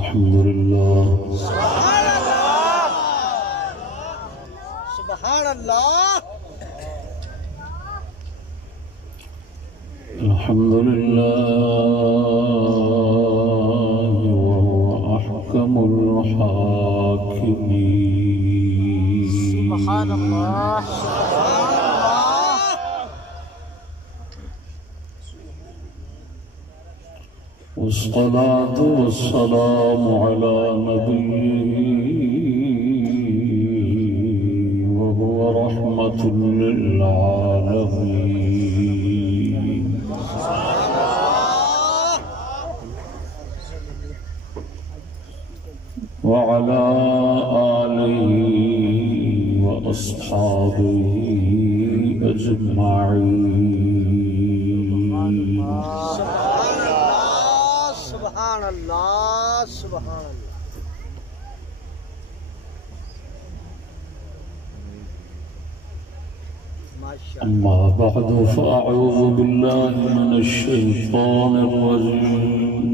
الحمد لله سبحان اللہ الحمد لله وهو أحكم الحاكمين سبحان اللہ والصلاة والسلام على نبيه وهو رحمة للعالمين وعلى آله وأصحابه أجمعين سبحان اللہ سبحان اللہ أما بعد فأعوذ بالله من الشيطان الرجيم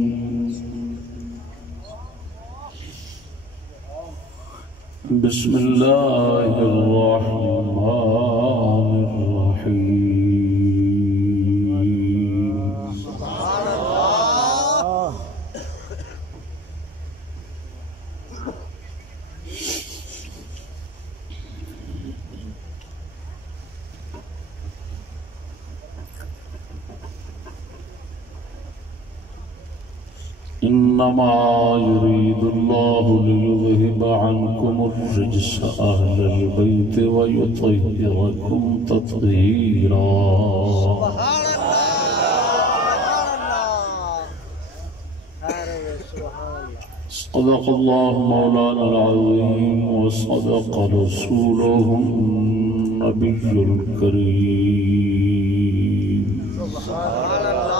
بسم الله الرحمن الرحيم إنما يريد الله ليذهب عنكم الرجس أهل البيت ويطهركم تطهيرا سبحان اللہ صدق الله مولانا العظيم وصدق رسوله النبي الكريم سبحان اللہ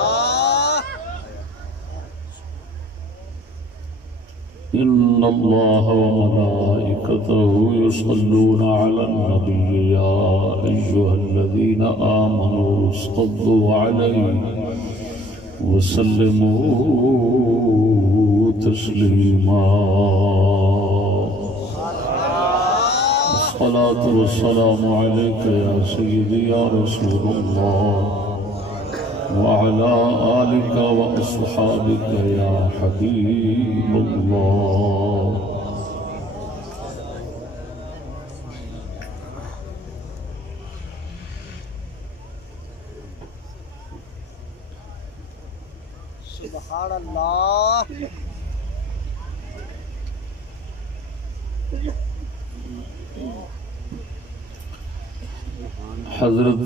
إن الله وملائكته يصلون على النبي يا أيها الذين آمنوا صلوا عليه وسلموا تسليما الصلاة والسلام عليك يا سيدي يا رسول الله وعلى آلك وأصحابك يا حبيب الله سبحان اللہ حضرت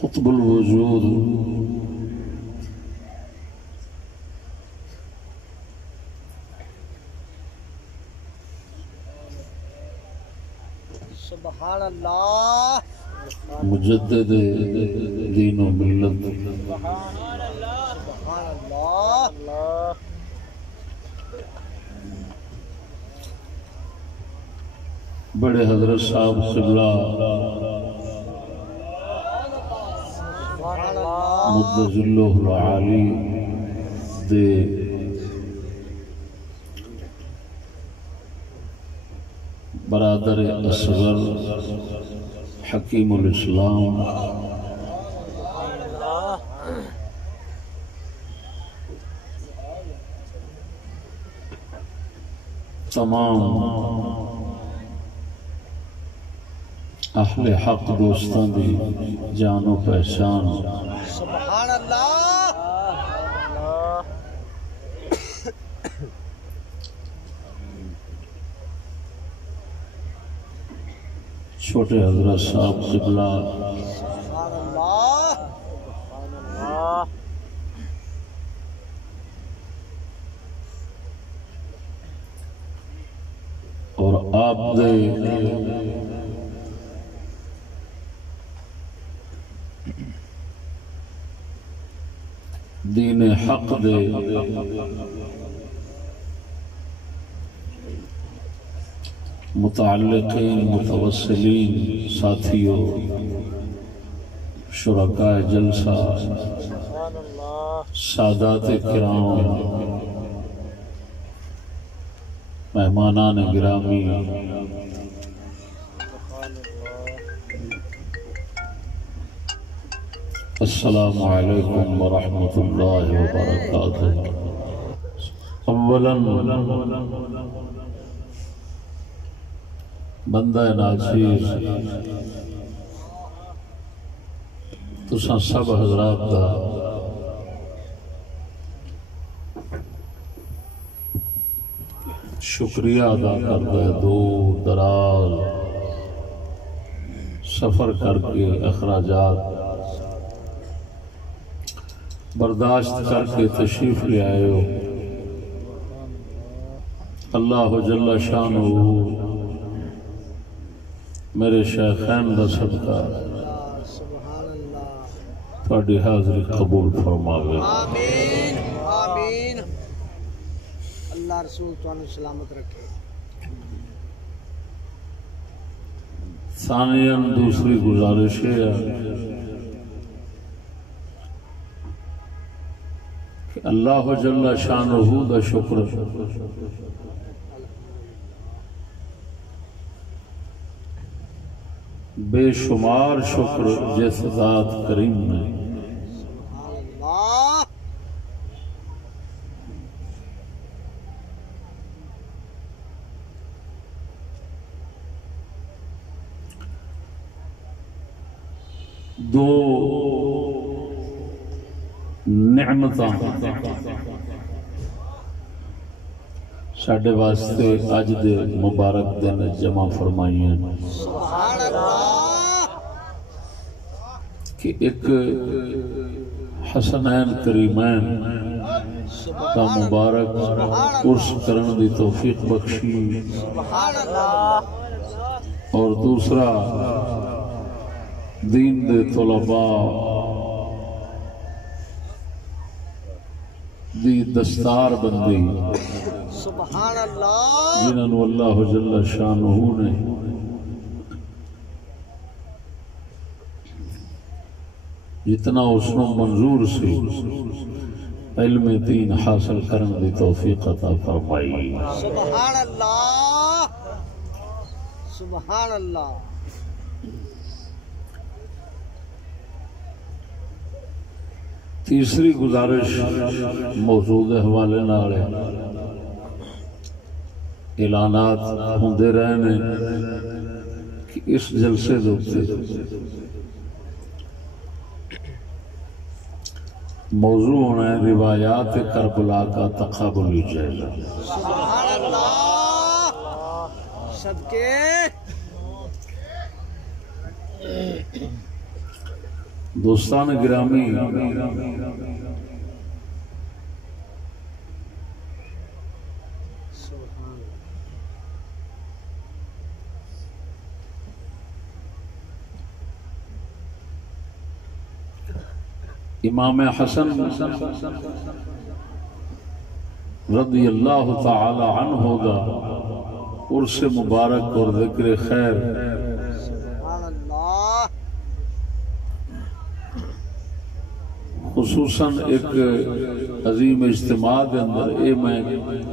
قطب الوجود سبحان اللہ مجدد دین و ملت سبحان اللہ بڑے حضرت صاحب قبلہ مدد اللہ العالی دے برادر اصغر حکیم الاسلام تمام اہل حق دوستان دی جان و پہچان سبحان اللہ چھوٹے حضرت صاحب قبلہ سبحان اللہ اور آپ دے دین حق دے متعلقین متوسلین ساتھیوں شرکاء جلسہ سادات کرام، مہمانان گرامی، السلام علیکم ورحمۃ اللہ وبرکاتہ۔ اولا بندہ ناچیز تساں سب حضرات دا شکریہ ادا کرتا ہے، دور دراز سفر کر کے اخراجات برداشت کر کے تشریف لے آئے ہو۔ اللہ جل شانہ میرے شیخین دا صدقہ تھوڑی حاضری قبول فرماوے۔ آمین آمین۔ اللہ رسول تانوں سلامت رکھے۔ ثانیاً دوسری گزارش ہے کہ اللہ جل شانہ دا شکر بے شمار شکر جس ذات کریم نے اللہ دو نعمتاں ساڈے واسطے اج دے مبارک دن جمع فرمائیاں سبحان اللہ کہ ایک حسنین کریمین کا مبارک عرس کرن دی توفیق بخشی، سبحان اللہ اور دوسرا دین دے طلباء دی دستار بندی سبحان اللہ جنہوں اللہ جل شانہ نے جتنا اس کو منظور سی علم دین حاصل کرن دی توفیق عطا فرمائی۔ سبحان اللہ سبحان اللہ۔ تیسری گزارش موضوع دے حوالے نال اعلانات ہوندے رہے نے کہ اس جلسے دے موضوع ہونا ہے روایات کربلا کا تقابلی جائزہ۔ سبحان اللہ صدقے دوستان گرامی، امام حسن رضی اللہ تعالی عنہ دا عرس مبارک اور ذکر خیر سبحان اللہ خصوصاً ایک عظیم اجتماع کے اندر اے میں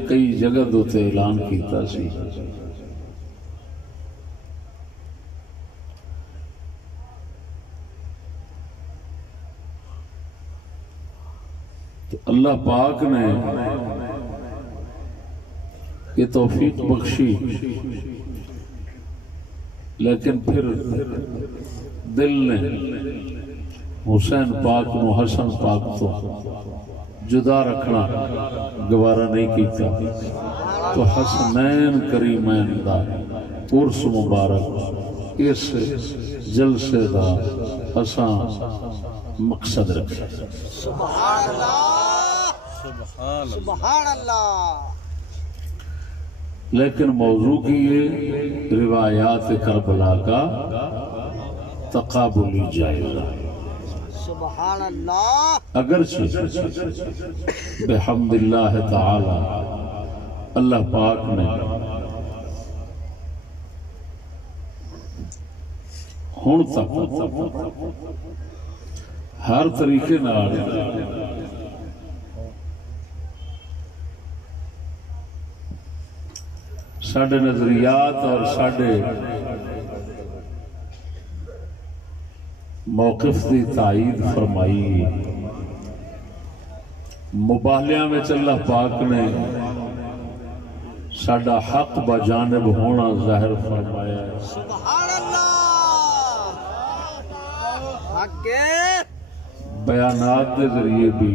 کئی جگہ دوتے اعلان کیتا سی تو اللہ پاک نے یہ توفیق بخشی، لیکن پھر دل نے حسین پاک نو حسن پاک تو جدا رکھنا گوارا نہیں کیتا، تو حسنین کریمین دا عرس مبارک اس جلسے دا اساں مقصد رکھا۔ سبحان اللہ سبحان اللہ۔ لیکن موضوع کی یہ روایات کربلا کا تقابلی جائزہ، سبحان اللہ اگرچہ بحمد اللہ تعالی اللہ پاک نے ہن تک ہر طریقے نال ساڈے نظریات اور ساڈے موقف کی تائید فرمائی. مباہلیاں میں اللہ پاک نے ساڈا حق بجانب ہونا ظاہر فرمایا ہے. سبحان اللہ. حق بیانات کے ذریعے بھی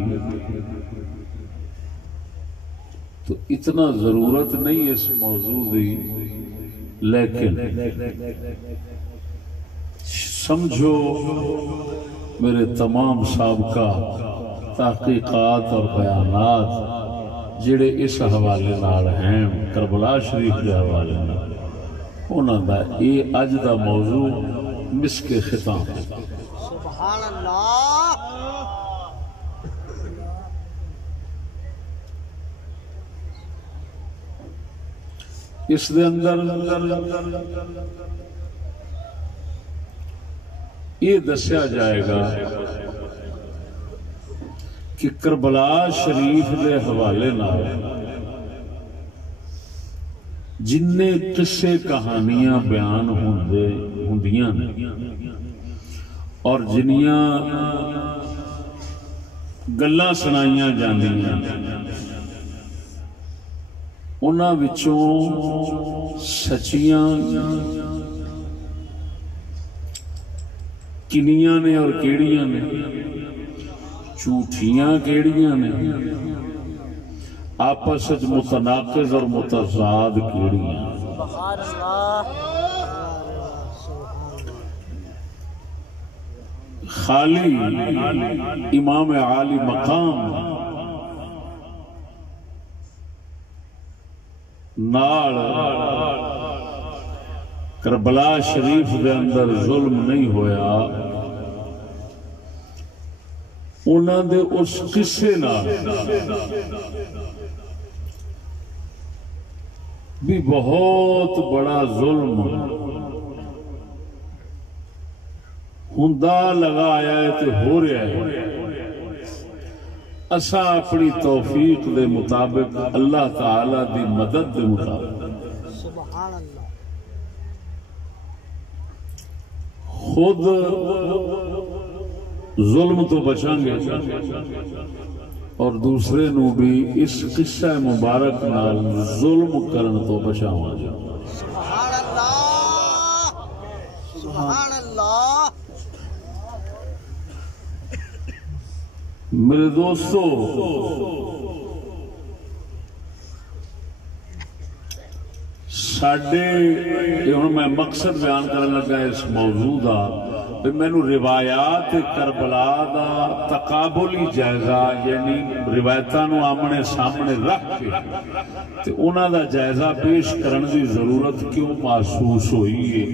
تو اتنا ضرورت نہیں اس موضوع کی، لیکن سمجھو میرے تمام سابقہ تحقیقات اور بیانات جڑے اس حوالے نال ہیں کربلا شریف کے حوالے نال، انہاں دا یہ اج دا موضوع مسک ختام. سبحان اللہ. اس دے اندر یہ دسیا جائے گا کہ کربلا شریف کے حوالے نال جن قصے کہانیاں بیان ہوندیاں نے اور جنیاں گلاں سنائیاں جاندیاں انہاں وچوں سچیاں کنیاں نے اور کیڑیاں نے، جھوٹیاں کیڑیاں نے، آپس وچ متناقض اور متضاد کیڑیاں. سبحان اللہ. خالی امام عالی مقام نال کربلا شریف دے اندر ظلم نہیں ہویا، انہاں دے اس قصے نال بھی بہت بڑا ظلم ہوندا لگا آیا ہے تے ہو رہا ہے. اساں اپنی توفیق دے مطابق اللہ تعالی دی مدد دے مطابق سبحان اللہ. خود ظلم تو بچاں گے اور دوسرے نو بھی اس قصہ مبارک نال ظلم کرن تو بچاواں گے. سبحان اللہ. سبحان اللہ. میرے دوستو، ساڈے ہن میں مقصد بیان کرن لگا اس موضوع دا کہ مینوں روایات کربلا دا تقابلی جائزہ، یعنی روایتاں نو آمنے سامنے رکھ کے تے انہاں دا جائزہ پیش کرن دی ضرورت کیوں محسوس ہوئی ہے،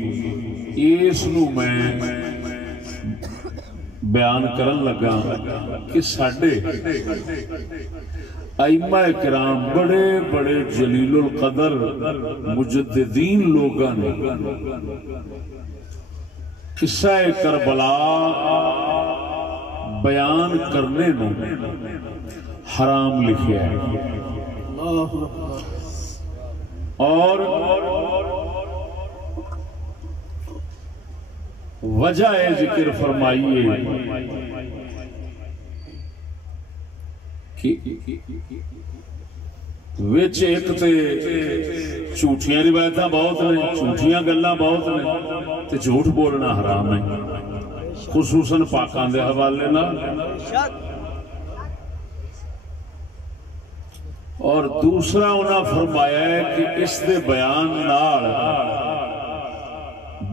اس نو میں بیان کرن لگا کہ ساڈے ائمہ کرام بڑے بڑے جلیل القدر مجددین لوگاں نے قصہ کربلا بیان کرنے نو حرام لکھیا ہے، اور وجہ ذکر فرمائیے کہ وچ ایک تے جھوٹیاں روایتاں بہت نے، جھوٹیاں گلاں بہت نے تے جھوٹ بولنا حرام ہے، خصوصاً پاکاں دے حوالے نال. اور دوسرا انہاں فرمایا ہے کہ اس دے بیان نال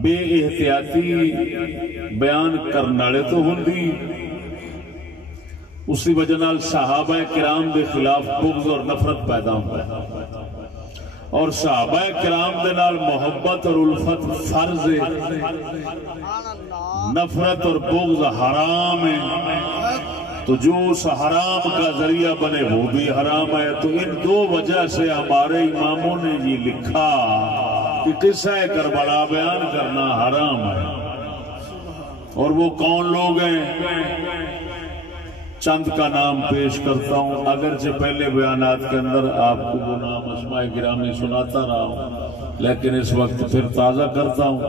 بے احتیاطی بیان کرنے والے تو ہوندی، اس کی وجہ نال صحابہ کرام دے خلاف بغض اور نفرت پیدا ہوتا ہے، اور صحابہ کرام دے نال محبت اور الفت فرض ہے، نفرت اور بغض حرام ہے. تو جو اس حرام کا ذریعہ بنے وہ بھی حرام ہے. تو ان دو وجہ سے ہمارے اماموں نے یہ لکھا کہ قصہ کربلا بیان کرنا حرام ہے. اور وہ کون لوگ ہیں چند کا نام پیش کرتا ہوں، اگرچہ پہلے بیانات کے اندر آپ کو وہ نام اسماء گرامی سناتا رہا ہوں، لیکن اس وقت پھر تازہ کرتا ہوں۔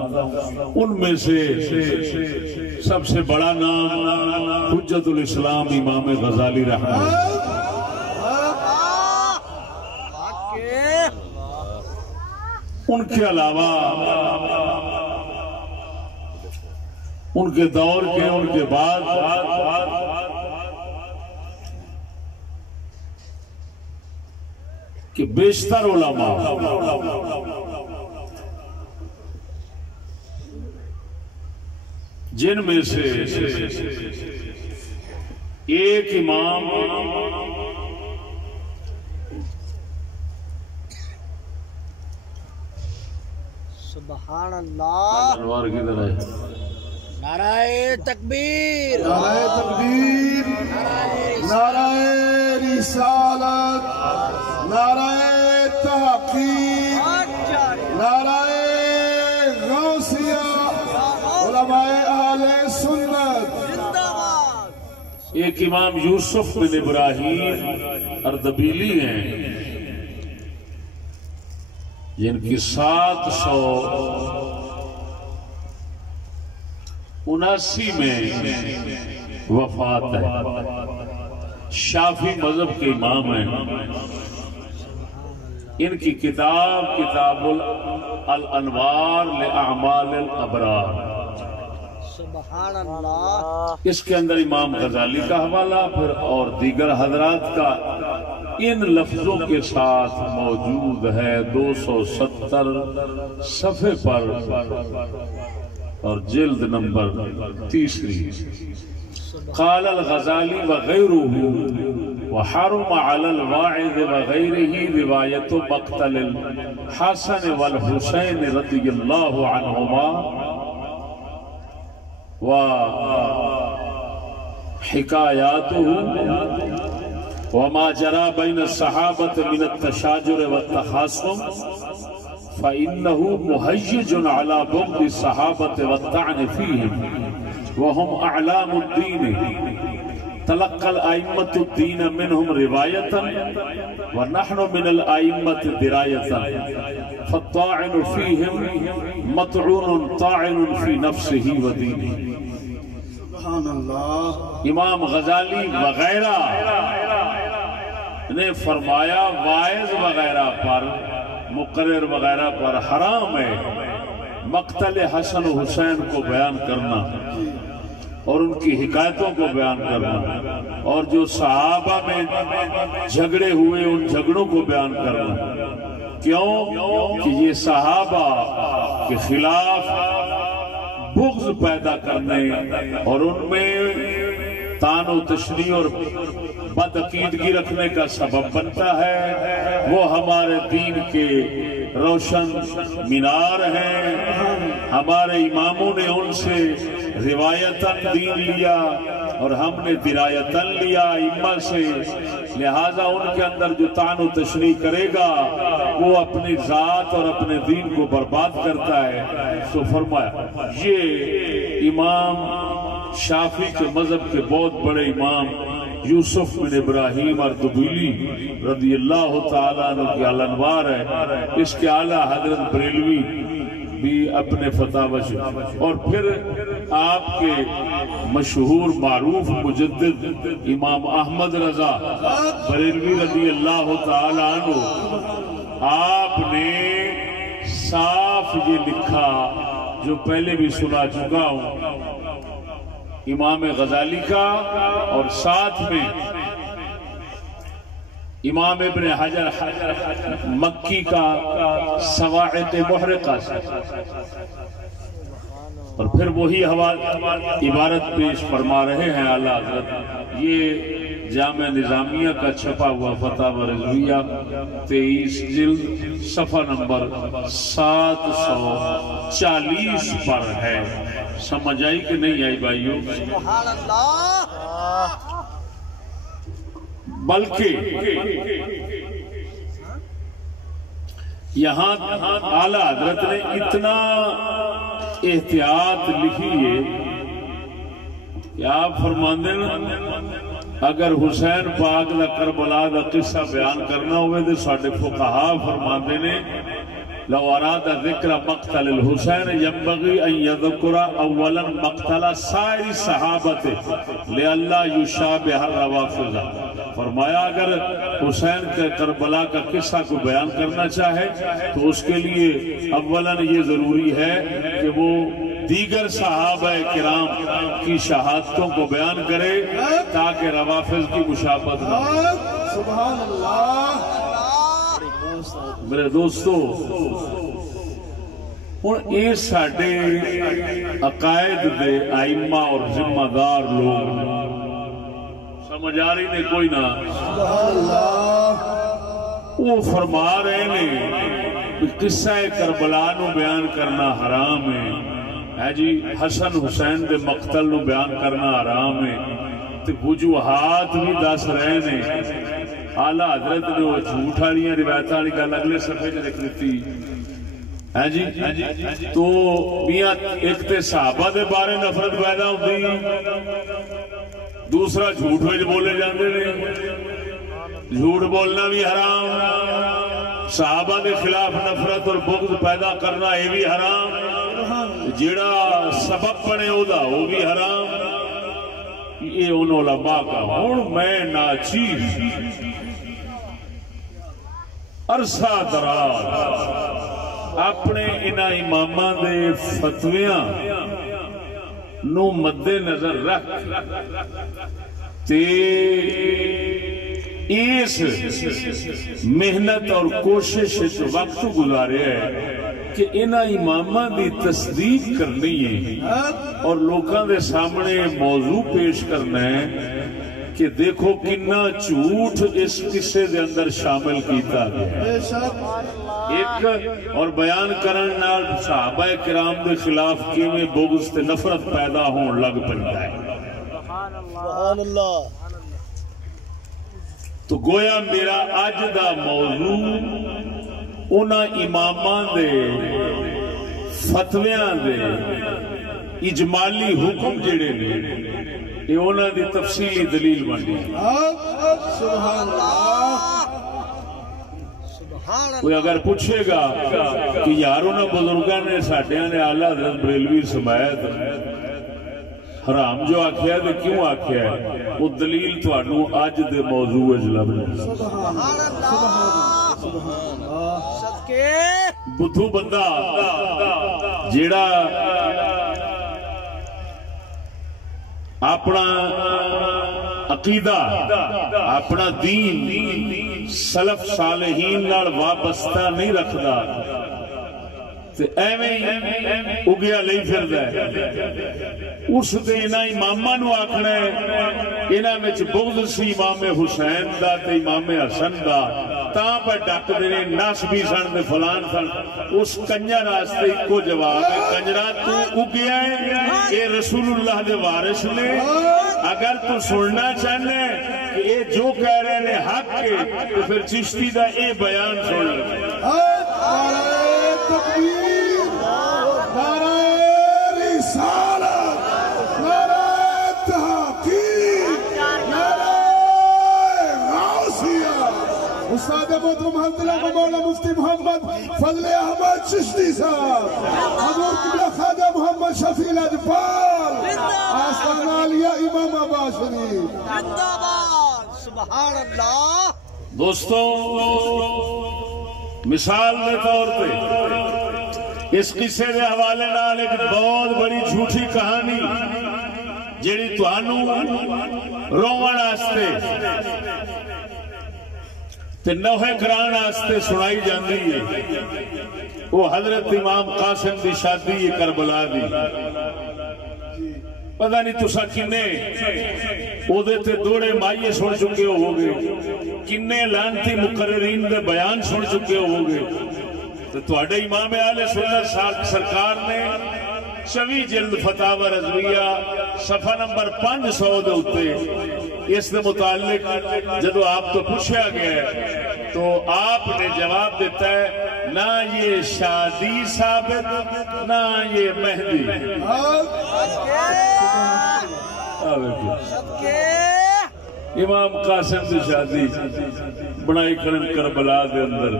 ان میں سے سب سے بڑا نام حجت الاسلام امام غزالی رحمہ اللہ۔ ان کے علاوہ ان کے دور کے ان کے بعد کہ بیشتر علماء جن میں سے ایک امام سبحان اللہ، انوار کی طرح ہے، نعرہ تکبیر، نعرہ تکبیر، نعرہ رسالت، نعرہ تحقیق، نعرہ غوثیہ، علماء اہل سنت۔ ایک امام یوسف بن ابراہیم اردبیلی ہیں جن کی 779 میں وفات ہے، شافعی مذہب کے امام ہیں۔ ان کی کتاب کتاب الانوار لأعمال الابرار، سبحان اللہ، اس کے اندر امام غزالی کا حوالہ پھر اور دیگر حضرات کا ان لفظوں کے ساتھ موجود ہے 270 صفحے پر اور جلد نمبر 30۔ قال الغزالی وغیرہ وحرم علی الواعظ وغیرہ روایت مقتل الحسن والحسین رضی اللہ عنہما وحکایاتہ وما جرى بين الصحابة من التشاجر والتخاصم فإنه مهيج على بغض الصحابة والطعن فيهم وهم أعلام الدين، تلقى الأئمة الدين منهم رواية ونحن من الأئمة دراية، فالطاعن فيهم مطعون طاعن في نفسه ودينه۔ سبحان اللہ۔ امام غزالی وغیرہ نے فرمایا واعظ وغیرہ پر، مقرر وغیرہ پر حرام ہے مقتل حسن و حسین کو بیان کرنا اور ان کی حکایتوں کو بیان کرنا، اور جو صحابہ میں جھگڑے ہوئے ان جھگڑوں کو بیان کرنا۔ کیوں کہ یہ صحابہ کے خلاف بغض پیدا کرنے اور ان میں طعن و تشنیع اور بدعقیدگی رکھنے کا سبب بنتا ہے۔ وہ ہمارے دین کے روشن مینار ہیں، ہمارے اماموں نے ان سے روایتاً دین لیا اور ہم نے درایتاً لیا ائمہ سے، لہذا ان کے اندر جو طعن و تشنیع کرے گا وہ اپنی ذات اور اپنے دین کو برباد کرتا ہے۔ تو فرمایا یہ امام شافعی کے مذہب کے بہت بڑے امام یوسف بن ابراہیم اردبیلی رضی اللہ تعالیٰ عنہ کی الانوار ہے، اس کے اعلیٰ حضرت بریلوی بھی اپنے فتاوی سے، اور پھر آپ کے مشہور معروف مجدد امام احمد رضا بریلوی رضی اللہ تعالیٰ عنہ، آپ نے صاف یہ لکھا جو پہلے بھی سنا چکا ہوں امام غزالی کا، اور ساتھ میں امام ابن حجر مکی کا صواعق محرقہ سے، اور پھر وہی عبارت پیش فرما رہے ہیں اعلیٰ حضرت۔ یہ جامع نظامیہ کا چھپا ہوا فتاوی رضویہ 23 جلد صفحہ نمبر 740 پر ہے۔ سمجھ آئی کہ نہیں آئی بھائیوں؟ سبحان اللہ۔ بلکہ یہاں اعلیٰ حضرت نے اتنا احتیاط لکھی ہے کہ آپ فرماندے نا اگر حسین پاک دا کربلا دا قصہ بیان کرنا ہوئے تو ساڈے فقہا فرماندے نے لو اراد ذکر مقتل الحسین ينبغي ان يذكر اولا مقتل سائر الصحابہ لئلا يشابه الروافض. فرمایا اگر حسین کے کربلا کا قصہ کو بیان کرنا چاہے تو اس کے لیے اولا یہ ضروری ہے کہ وہ دیگر صحابہ کرام کی شہادتوں کو بیان کرے تاکہ روافض کی مشابہت نہ ہو. سبحان اللہ. میرے دوستو ہن یہ ساڈے عقائد دے ائمہ اور ذمہ دار لوگ سمجھ آ رہی نے کوئی نہ سبحان اللہ. وہ فرما رہے نے کہ قصہ کربلا نو بیان کرنا حرام ہے جی، حسن حسین دے مقتل نو بیان کرنا حرام ہے. تے وجوہات بھی دس رہے نے. اعلی حضرت نے وہ جھوٹ والی روایت والی گل اگلے صفحے چ لکھ دیتی ہے جی. تو میاں ایک تے صحابہ دے بارے نفرت پیدا ہوتی، دوسرا جھوٹ وچ بولے جاندے نے. جھوٹ بولنا بھی حرام، صحابہ دے خلاف نفرت اور بغض پیدا کرنا یہ بھی حرام، جیڑا سبب بنے اودا وہ بھی حرام. یہ ان علماء کا. ہن میں ناچیز عرصہ دراز اپنے انہاں اماماں دے فتویاں نو مد نظر رکھ تے اس محنت اور کوشش وقت گزارے ہے کہ انہاں اماماں دی تصدیق کرنی ہے اور لوکاں دے سامنے موضوع پیش کرنا ہے کہ دیکھو کنا جھوٹ اس قصے دے اندر شامل کیتا گیا. ایک اور بیان کرن نال صحابہ کرام دے خلاف کیویں بغض تے نفرت پیدا ہون لگ پیندا ہے. سبحان اللہ. تو گویا میرا اج دا موضوع انہاں اماماں دے فتویاں دے اجمالی حکم جڑے نے یہ انہاں دی تفصیلی دلیل بن گئی. سبحان اللہ. کوئی اگر پوچھے گا کہ یار انہاں بزرگاں نے ساڈیاں نے اعلی حضرت بریلوی سماعت حرام جو آکھیا تے کیوں آکھیا ہے وہ دلیل تانوں اج دے موضوع وچ لب جائے. سبحان اللہ. سبحان اللہ. صدقے بدھو بندہ جیڑا اپنا عقیدہ اپنا دین سلف صالحین نال وابستہ نہیں رکھدا تے ایویں اگیا لئی پھردا ہے. اس تے انہاں اماماں نو آکھنا ہے انہاں وچ بغض سی امام حسین دا تے امام حسن دا تاں پہ ڈک دے ناسبی سن تے فلان سن. اس کنجر واسطے اکو جواب ہے کنجرا تو اگیا ہے اے رسول اللہ دے وارث نے. اگر تو سننا چاہنے کہ اے جو کہہ رہے نے حق کے تو پھر چشتی دا اے بیان سن لے. نعرہ تکبیر، نعرہ رسالت، نعرہ تحقیق، نعرہ غوثیہ. استاد محترم حضرت مولانا مفتی محمد فضل احمد چشتی صاحب، حضور قبلہ خواجہ محمد شفیع الاجپال، آستانہ علیہ امام آباد شریف. زندہ باد. سبحان اللہ. دوستوں مثال کے طور پہ اس قصے کے حوالے نال ایک بہت بڑی جھوٹی کہانی جیڑی تانوں روون واسطے تے نوحے کران واسطے سنائی جاندی ہے. وہ حضرت امام قاسم دی شادی کربلا دی. پتہ نہیں تسا کنے اودے تے دوڑے مائیے سن چکے ہو گے، کنے لعنتی مقررین دے بیان سن چکے ہو گے. تو تواڈے امام اہل سنت سرکار نے 24 جلد فتاوی رضویہ صفحہ نمبر 500 دے اوتے اس دے متعلق جدو آپ تو پوچھا گیا ہے تو آپ نے جواب دیتا ہے نہ یہ شادی ثابت نہ یہ مہندی. صدقے امام قاسم کی شادی بنائی کھڑن کربلا دے اندر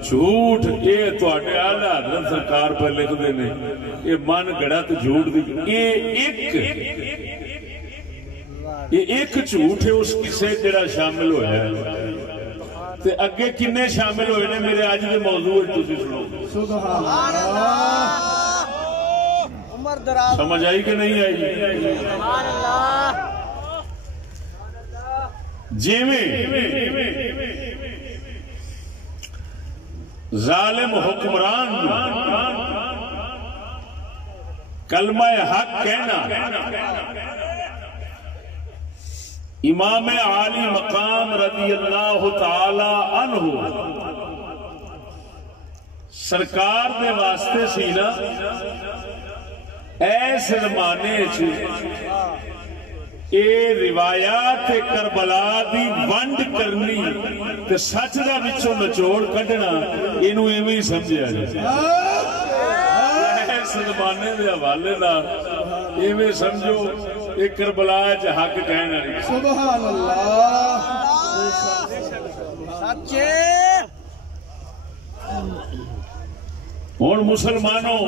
جھوٹ یہ تواڈے اعلی حضرت سرکار پر لکھ دے نے یہ من گڑت جھوٹ دی یہ ایک جھوٹ ہے اس قصے جڑا شامل ہویا ہے تے اگے کنے شامل ہوئے نے میرے اج دے موضوع وچ تسی سنو سبحان اللہ عمر دراز سمجھ آئی کہ نہیں آئی سبحان اللہ ظالم حکمران کلمہ حق کہنا امام عالی مقام رضی اللہ تعالی عنہ سرکار دے واسطے سی نا ایسے زمانے اے روایات کربلا دی ونڈ کرنی تے سچ دا وچوں نچوڑ کڈنا اینو ایویں ہی سمجھیا جائے اس زمانے دے حوالے نال ایویں سمجھو اے کربلا وچ حق کہنا سبحان اللہ سچے ہن مسلمانوں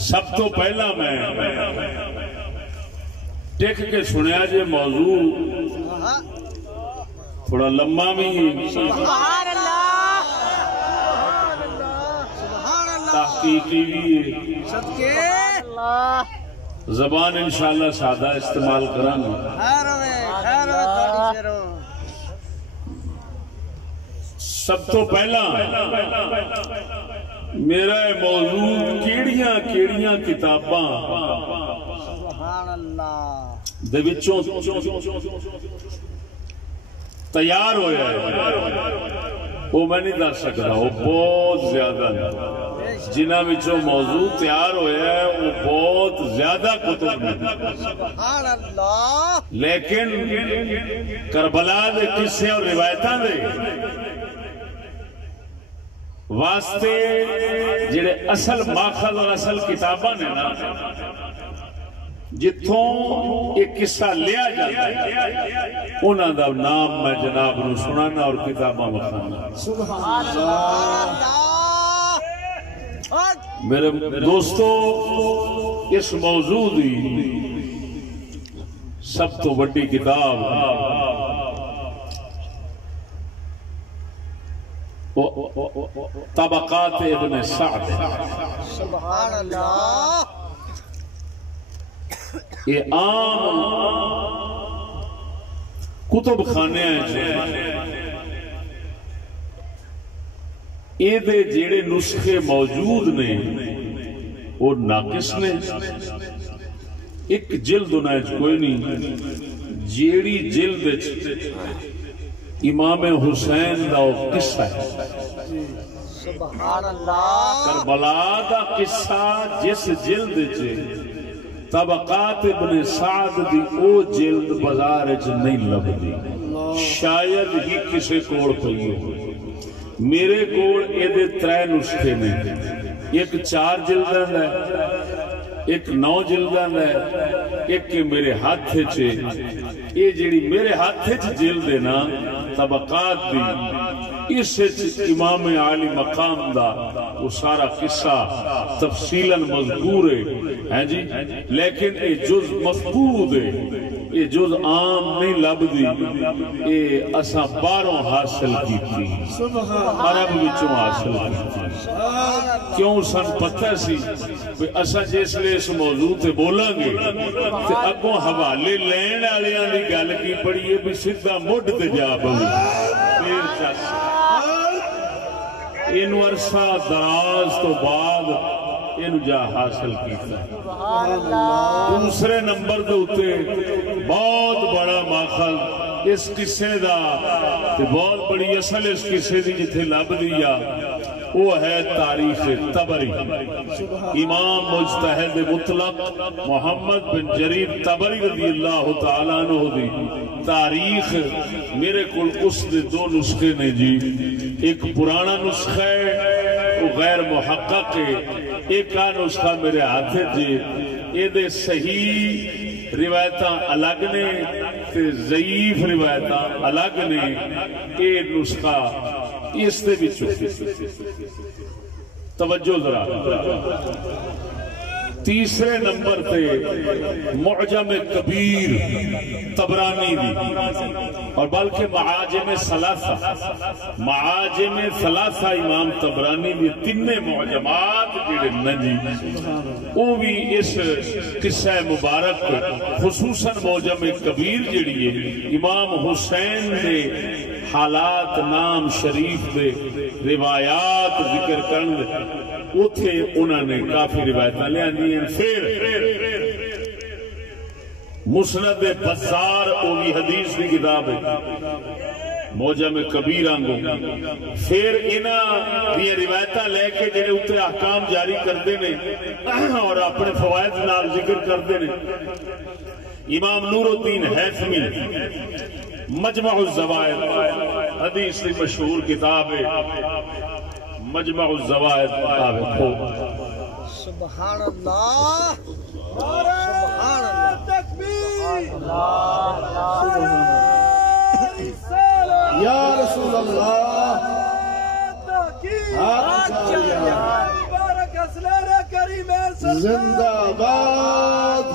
سب تو پہلا میں ٹک کے سنیا جے موضوع تھوڑا لمبا بھی سبحان اللہ سبحان اللہ تحقیقی بھی صدقے زبان انشاءاللہ سادہ استعمال کرانگا خیر ہوئے تھوڑی شیروں سب تو پہلا میرا موضوع کیڑیاں کتاباں سبحان اللہ دے وچوں تیار ہویا ہے وہ میں نہیں دس سکتا وہ بہت زیادہ جنہاں وچوں موضوع تیار ہویا ہے وہ بہت زیادہ کتب ہیں سبحان اللہ لیکن کربلا دے قصے اور روایتاں دے واسطے جڑے اصل ماخذ اور اصل کتاباں نے نا جتوں ایک قصہ لیا جاتا ہے انہاں دا نام میں جناب نو سنانا اور کتاباں بخانا سبحان اللہ میرے دوستو اس موضوع دی سب تو بڑی کتاب طبقات ابن سعد سبحان اللہ یہ عام کتب خانے ہیں یہ دے جیڑے نسخے موجود نے وہ ناقص نے ایک جلد انہیں کوئی نہیں جیڑی جلد امام حسین دا قصہ ہے سبحان اللہ کربلا دا قصہ جس جلد طبقات ابن سعد دی او جلد بازار نہیں لبدی شاید ہی کسے کوڑ پئی ہو میرے کوڑ ایدے 3 نسخے نے ایک 4 جلداں ہے ایک 9 جلداں ہے ایک میرے ہاتھ چھے یہ جڑی میرے ہاتھ چھ جلد ہے نا طبقات دی اس امام عالی مقام دا وہ سارا قصہ تفصیلا مذکور ہے جی لیکن یہ جز مفقود ہے یہ جز عام نہیں لبدی یہ اساں باہروں حاصل کی تھی عرب وچوں حاصل کی تھی کیوں سن پتہ سی اساں جس لئے اس موضوع تے بولاں گے تے اگوں حوالے لین والیاں دی گل کی پڑی ہے بھی سیدھا مڈ تے جا پوی پھر چس اینو عرصہ دراز تو بعد اینو جا حاصل کیتا دوسرے نمبر دے اوتے بہت بڑا ماخذ اس قصے دا تے بہت بڑی اصل اس قصے دی جتھے لب دیا وہ ہے تاریخ طبری امام مجتہد مطلق محمد بن جریر طبری رضی اللہ تعالیٰ عنہ دی تاریخ میرے کل اس دے 2 نسخے نے جی ایک پرانا نسخہ ہے وہ غیر محقق ہے ایک نسخہ میرے ہاتھ جی یہ دے صحیح روایتاں الگ نے تے ضعیف روایتاں الگ نے. یہ نسخہ اس دے وچوں توجہ ذرا. تیسرے نمبر تے معجم کبیر طبرانی دی اور بلکہ معاجم ثلاثہ امام طبرانی دی تینے معجمات جڑے نجی وہ بھی اس قصہ مبارک خصوصاً معجم کبیر جڑی ہے امام حسین دے حالات نام شریف دے روایات ذکر کرن اتھے انہوں نے کافی روایتاں لے آندی ہیں. پھر مسند بزار وہ بھی حدیث کی کتاب ہے معجم کبیر آنگو. پھر انہاں دی روایتاں لے کے جڑے اتنے احکام جاری کرتے ہیں اور اپنے فوائد نال ذکر کرتے ہیں. امام نور الدین حیثمی مجمع الزوائد حدیث کی مشہور کتاب ہے مجمع الزوائد. سبحان اللہ سبحان اللہ تکبیر یا رسول اللہ زندہ باد.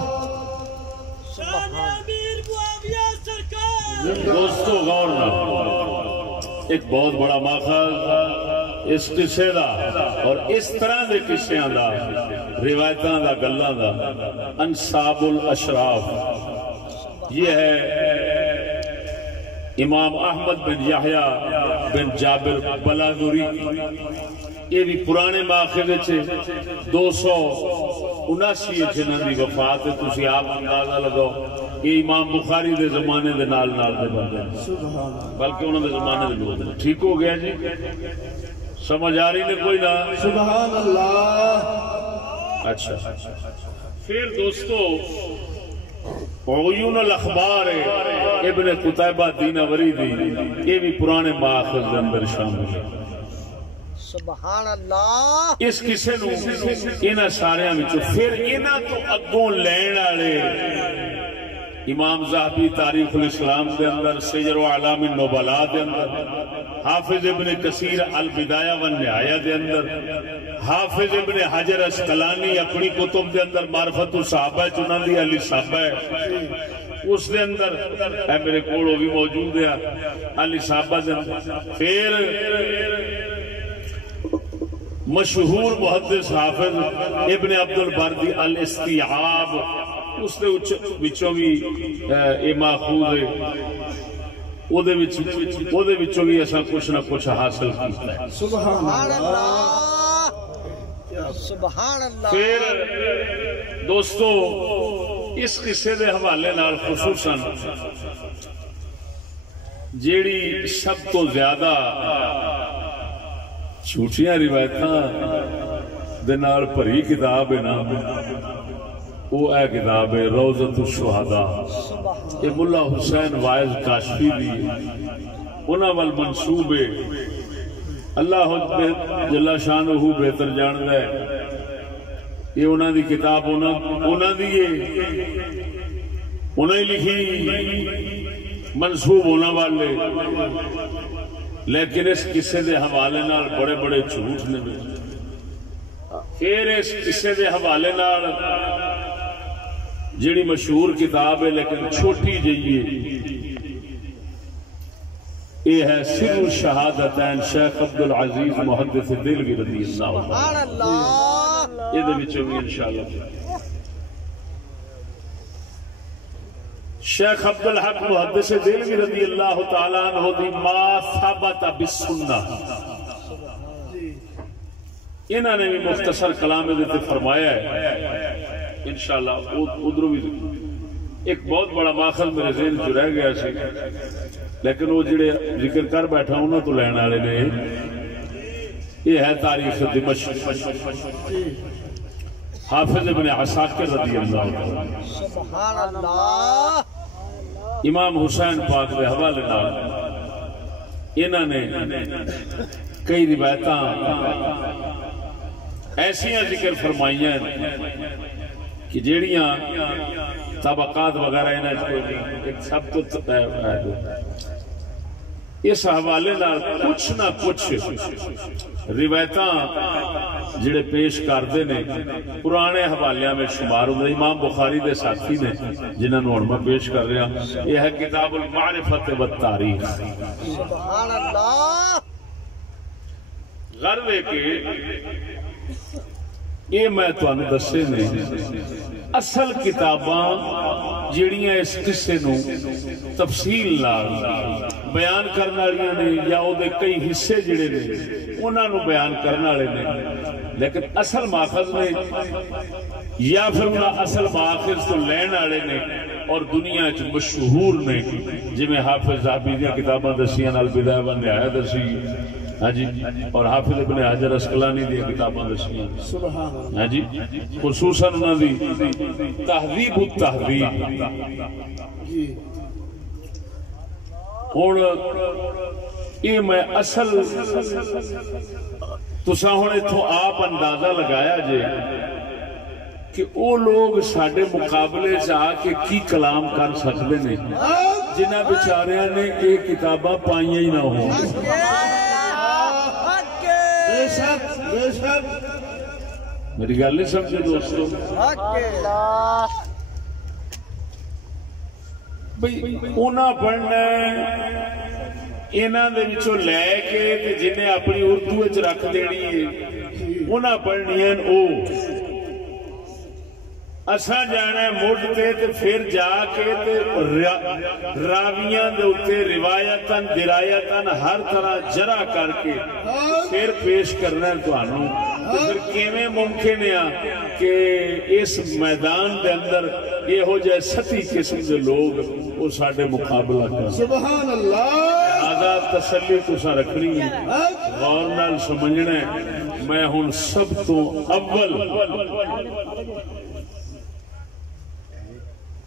دوستو غور نہ ایک بہت بڑا ماخذ اس قصے دا اور اس طرح دے قصیاں دا روایتاں دا گلاں دا انساب الاشراف. یہ ہے امام احمد بن یحییٰ بن جابر بلادری. یہ بھی پرانے ماخذ چھے 279 جنہاں دی وفات ہے. تسی آپ اندازہ لگاؤ یہ امام بخاری دے زمانے دے نال دے بندے بلکہ انہوں دے زمانے دے لوگ. ٹھیک ہو گیا جی سمجھ آ رہی نے کوئی نہ. سبحان اللہ. اچھا پھر دوستو عیون الاخبار ابن قتیبہ دینوری دی یہ بھی پرانے ماخذ دے اندر شامل ہے. سبحان اللہ. اس قصے نو انہاں ساریاں وچوں پھر انہاں تو اگوں لین والے امام ذہبی تاریخ الاسلام دے اندر سیر و اعلام النبلاء دے اندر حافظ ابن کثیر البدایہ والنہایہ دے اندر حافظ ابن حجر اسقلانی اپنی کتب دے اندر معرفت الصحابہ چناں دی علی صحابہ اس دے اندر اے میرے کوڑوں بھی موجود ہے علی صحابہ دے اندر. پھر مشہور محدث حافظ ابن عبد البر دی الاستیعاب اس دے وچوں بھی اے ماخوذ ہے او دے وچوں بھی ایسا کچھ نہ کچھ حاصل کیتا ہے. سبحان اللہ سبحان اللہ. پھر دوستو اس قصے دے حوالے نال خصوصاً جیڑی سب تو زیادہ جھوٹیاں روایتاں دے نال بھری کتاب ہے نا وہ اے کتاب ہے روضۃ الشہداء. یہ ملا حسین وائز کاشفی دی انہاں وال منسوب ہے. اللہ جل شانہ بہتر جاندا ہے. یہ انہاں دی کتاب انہاں دی انہاں ہی لکھی منسوب ہونا والے لیکن اس قصے دے حوالے نال بڑے بڑے جھوٹ نے. پھر اس قصے دے حوالے نال جیڑی مشہور کتاب ہے لیکن چھوٹی جئی ہے یہ ہے سر الشہادتین شیخ عبد العزیز محدث دہلوی رضی اللہ عنہ. یہ دے وچوں بھی انشاءاللہ شیخ عبد الحق محدث دہلوی رضی اللہ تعالیٰ عنہ دی ما ثبت بالسنہ انہوں نے بھی مختصر کلام دیتے فرمایا ہے انشاءاللہ. ادھر بھی ایک بہت بڑا ماخذ میرے ذہن جو رہ گیا سی لیکن وہ جڑے ذکر کر بیٹھا انہوں تو لین والے نے. یہ ہے تاریخ دمشق حافظ ابن عساکر رضی اللہ عنہ. سبحان اللہ. امام حسین پاک دے حوالے نال انہوں نے کئی روایتاں ایسیاں ذکر فرمائیاں کہ جیڑیاں طبقات وغیرہ سب تو اس حوالے نال کچھ نہ کچھ روایتاں جڑے پیش کرتے نے پرانے حوالیاں میں شمار ہوتے. امام بخاری دے ساتھی نے جنہاں نوں ہن میں پیش کر رہا، یہ ہے کتاب المعرفت والتاریخ. سبحان اللہ. غرض ہے کہ یہ میں تانوں دسے نے اصل کتاباں جڑیاں اس قصے نوں تفصیل نال بیان کرنے والی نے یا وہ کئی حصے جڑے نے انہاں نوں بیان کرنے والے نے، لیکن اصل ماخذ نے یا پھر انہاں اصل ماخذ تو لین والے نے اور دنیا چ مشہور نے، جویں حافظ ذہبی دی کتاباں دسیاں نال بدایہ و نہایہ دسی، ہاں جی، اور حافظ ابن حجر اسقلانی دی کتاباں دسیاں، ہاں جی، خصوصاً انہاں دی تہذیب التہذیب. ہن یہ میں اصل تساں ہن اتھوں آپ اندازہ لگایا جے کہ وہ لوگ ساڈے مقابلے چ آ کے کی کلام کر سکتے ہیں جنہاں بیچاریاں نے یہ کتاباں پائیاں ہی نہ ہوں. میری گل نہیں سمجھے دوستو؟ بھئی انہاں پڑھنا انہاں دے وچوں لے کے جنہیں اپنی اردو وچ رکھ دینی ہے انہاں پڑھنی ہیں او. اساں جانا ہے مڈ تے پھر جا کے راویاں دے اوتے روایتاً درایتاً ہر طرح جرح کر کے پھر پیش کرنا ہے تانوں. پھر کیویں ممکن ہے کہ اس میدان دے اندر یہ ہو جائے ستی قسم دے لوگ وہ ساڈے مقابلہ کرن. سبحان اللہ. آزاد تسلی تساں رکھنی ہے، غور نال سمجھنا ہے. میں ہن سب تو اول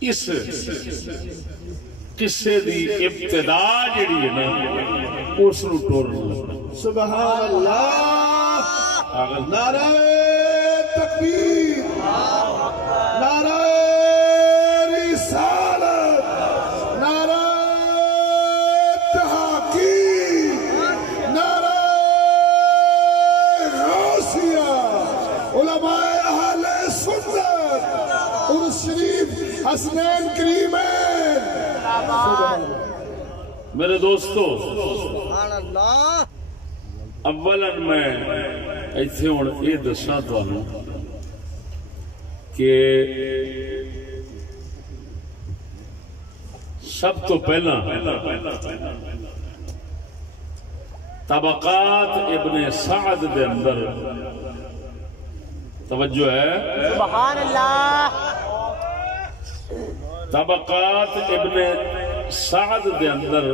اس قصے دی ابتدا جڑی ہے نا اس نو ٹورن لگا. سبحان اللہ. نعرہ تکبیر، نعرہ رسالت، نعرہ تحقیق، نعرہ غوثیہ. علماء اہل سنت عرس شریف حسنین کریمین. میرے دوستو، سبحان اللہ. اولاً میں ایتھے ہن یہ دساں تانوں کہ سب تو پہلا طبقات ابن سعد دے اندر توجہ ہے. سبحان اللہ. طبقات ابن سعد دے اندر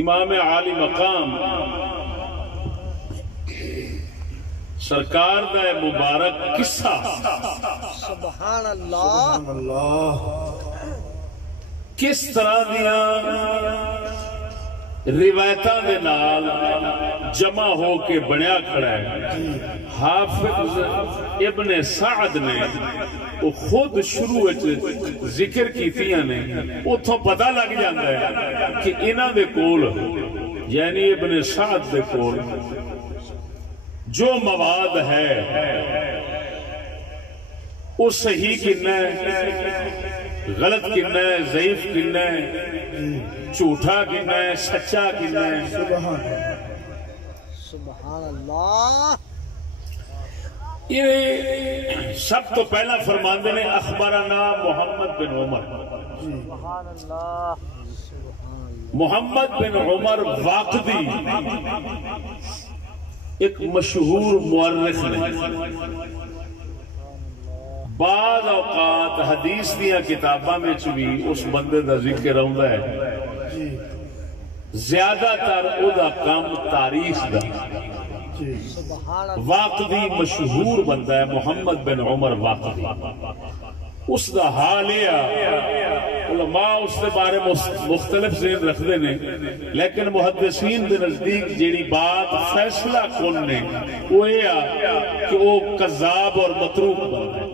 امام عالی مقام سرکار دا مبارک قصہ سبحان اللہ. کس طرح دیاں روایتاں دے نال جمع ہو کے بنیا کھڑا ہے. حافظ ابن سعد نے وہ خود شروع ذکر کیتیاں نے اتھوں پتہ لگ جاتا ہے کہ انہاں دے کول یعنی ابن سعد دے کول جو مواد ہے وہ صحیح کنا ہے، غلط کنا ہے، ضعیف کنا ہے، جھوٹا کنا ہے، سچا کنا ہے. سبحان اللہ. یہ سب تو پہلا فرماندے نے اخبرنا محمد بن عمر. سبحان اللہ. محمد بن عمر واقدی ایک مشہور مورخ نے. بعض اوقات حدیث دیا کتاباں میں بھی اس بندے دا ذکر آتا ہے. زیادہ تر او دا کام تاریخ دا. واقدی مشہور بندہ ہے محمد بن عمر واقدی. اس دا حال یہ علماء اس کے بارے مختلف ذہن رکھتے ہیں، لیکن محدثین دے نزدیک جیڑی بات فیصلہ کن نے وہ یہ کہ وہ کذاب اور متروک بندہ ہے.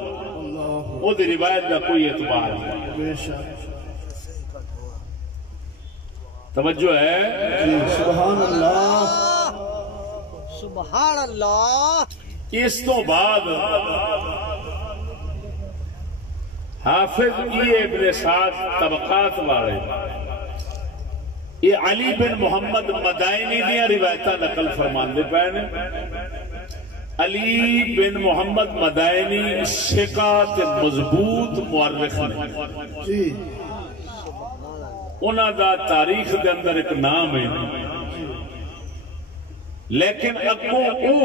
وہ دی روایت کا کوئی اعتبار نہیں. توجہ ہے. سبحان اللہ سبحان اللہ. اس تو بعد حافظ ابن سعد طبقات والے یہ علی بن محمد مدائنی دیا روایتاں نقل فرماندے پے نے. علی بن محمد مدائنی ثقہ تے مضبوط مورخ نے. جی انہاں دا تاریخ دے اندر ایک نام ہے، لیکن اگوں او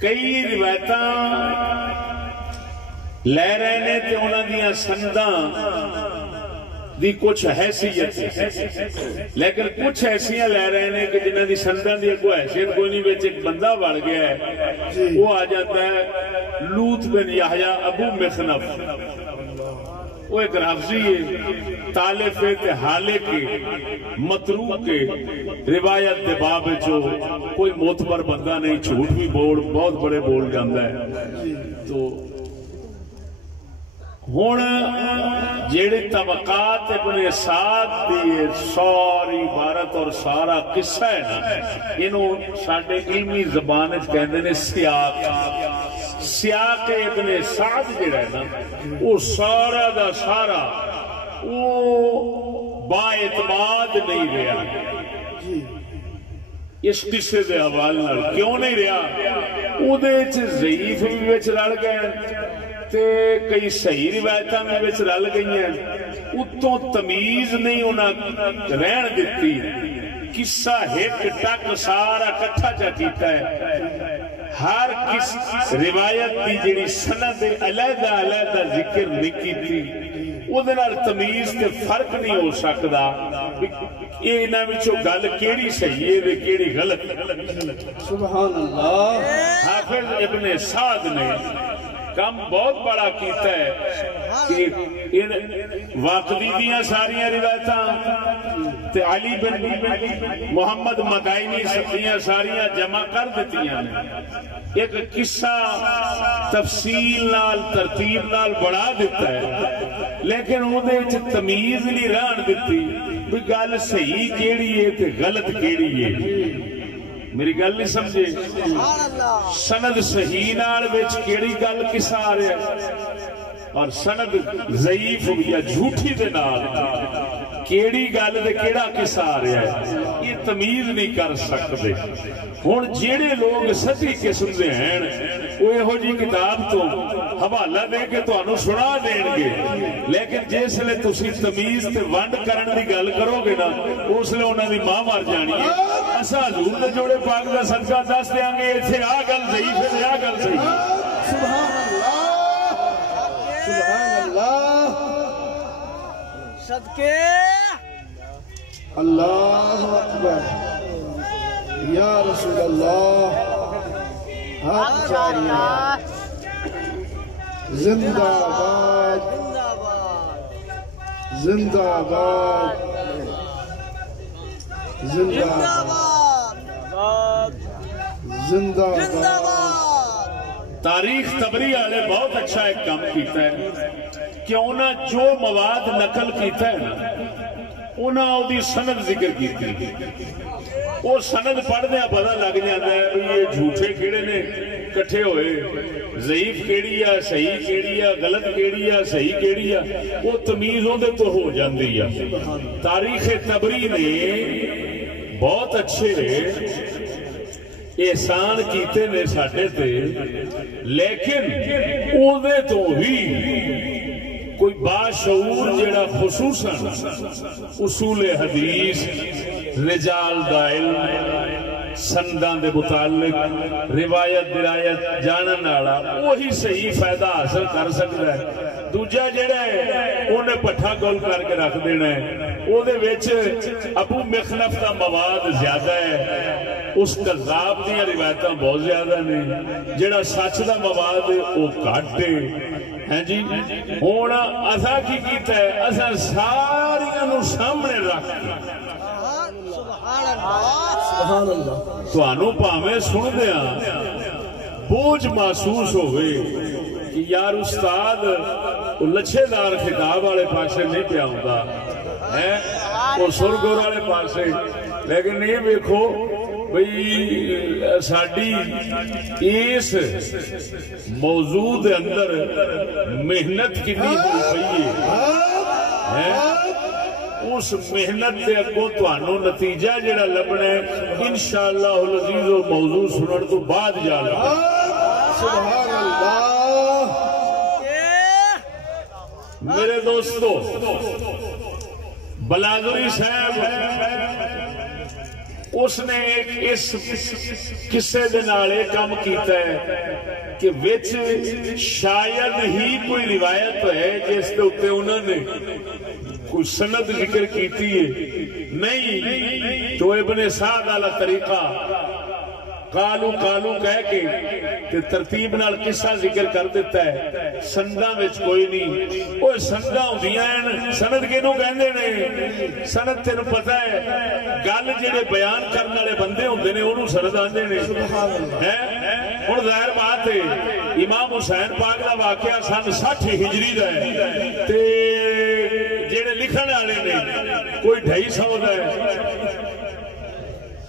کئی روایتاں لے رہے نے تے انہاں دیاں سنداں دی کچھ حیثیت، لیکن کچھ ایسیاں لے رہے ہیں کہ جنہاں دی سنداں دی کوئی حیثیت کوئی نہیں. وچ ایک بندہ بڑھ گیا ہے، وہ آ جاتا ہے لوط بن یحییٰ ابو مخنف. وہ ایک رافضی ہے، تالف ہے تے حالے کے متروک کے روایت دے باب جو کوئی معتبر بندہ نہیں، جھوٹ بھی بہت بڑے بول جاندہ ہے. تو ہون جیڑے طبقات ابن سعد دی ساری عبارت اور سارا قصہ ہے نا، انہوں ساڑھے علمی زبان کہندے نے سیاق. سیاق ابن سعد جڑا ہے نا، وہ سارا دا سارا وہ با اعتماد نہیں رہا. اس قصے دے حوالے نال کیوں نہیں رہا؟ او دے وچ ضعیف بھی وچ رل گئے تے کئی صحیح روایتاں میں وچ رل گئی ہیں. اتوں تمیز نہیں انہاں رہن دتی. قصہ ایک ٹک سارا کٹھا چا کیتا ہے. ہر کس روایت کی جڑی سند علیحدہ علیحدہ ذکر نہیں کیتی، وہ تمیز تے فرق نہیں ہو سکتا یہ انہاں وچوں گل کیڑی صحیح ہے تے کیڑی غلط. سبحان اللہ. حافظ ابن سعد نے کام بہت بڑا کیتا ہے کہ واقعی دیاں ساریاں روایتاں تے علی بن محمد مدائنی دیاں ساریاں جمع کر دیتیاں نے. ایک قصہ تفصیل نال ترتیب نال بڑھا دیتا ہے، لیکن اودے وچ تمیز نہیں رہن دتی بھی گل صحیح کیڑی ہے تے غلط کیڑی ہے. میری گل نہیں سمجھے؟ سند صحیح نال وچ کیڑی گل قصہ آ رہا ہے اور سند ضعیف یا جھوٹی دے نال کیڑی گل تے کیڑا قصہ آ رہا ہے، یہ تمیز نہیں کر سکتے. ہن جیڑے لوگ سچی قسم دے ہیں وہ یہو جی کتاب تو حوالہ دے کے تانوں سنا دین گے، لیکن جس لے تسی تمیز تے ونڈ کرن دی گل کرو گے نا، اس لے انہاں دی ماں مر جانی ہے. اساں حضور دے جوڑے پاک دا صدقہ دس دیاں گے ایتھے آ گل ضعیف ہے تے آ گل صحیح. سبحان اللہ سبحان اللہ. صدقے اللہ اکبر یا رسول اللہ. حق جاریہ زندہ باد زندہ باد زندہ باد زندہ باد. تاریخ تبری والے بہت اچھا ایک کام کیتا ہے کہ انہاں جو مواد نقل کیتا ہے نا، انہاں دی سند ذکر کیتی. وہ سند پڑھدے پتہ لگ جاتا ہے بھی یہ جھوٹے کیڑے نے کٹھے ہوئے، ضعیف کیڑی ہے صحیح کیڑی ہے، غلط کیڑی ہے صحیح کیڑی ہے، وہ تمیز اودے تو ہو جاندی ہے. تاریخ تبری نے بہت اچھے احسان کیتے نے ساڈے تے، لیکن اودے تو بھی کوئی باشعور جڑا خصوصاً اصول حدیث، رجال دا علم، سنداں دے متعلق روایت درایت جانن والا وہی صحیح فائدہ حاصل کر سکتا ہے. دوجا جڑا ہے انہیں پٹھا گول کر کے رکھ دینا ہے، او دے وچ ابو مخنف دا مواد زیادہ ہے، اس کذاب دیاں روایتاں بہت زیادہ نے، جڑا سچ دا مواد ہے وہ گھٹ ہے. ہیں جی ہن اساں کی کیتا ہے، اساں ساریاں نوں سامنے رکھ کے سبحان اللہ تانوں بھاویں سن دیاں بوجھ محسوس ہوئے، کہ یار استاد لچھےدار خطاب والے پاسے نہیں پیا ہوندا ہے وہ سرگور والے پاسے لیکن یہ دیکھو بھئی ساڈی اس موضوع دے اندر محنت کنی ہوئی پئی ہے اس محنت دے اگوں تانوں نتیجہ جڑا لبنا ہے انشاءاللہ العزیز و موضوع سنن تو بعد جا لگا سبحان اللہ میرے دوستو بلادری صاحب اس نے ایک اس قصے دے نال ایک کام کیتا ہے کہ وچ شاید ہی کوئی روایت ہے جس دے اوتے انہوں نے کوئی سند ذکر کیتی ہے نہیں تو ابن سعد والا طریقہ کالو کالو کہہ کے ترتیب نال قصہ ذکر کر دیتا ہے سنداں وچ کوئی نہیں وہ سنداں ہوندیاں ہیں سند کینوں کہندے نے سند تینوں پتہ ہے گل جڑے بیان کرن والے بندے ہوندے نے اونوں سند آندے نے ہن ظاہر بات ہے امام حسین پاک دا واقعہ سن 60 ہجری دا ہے تے جڑے لکھن والے نے کوئی 250 دا ہے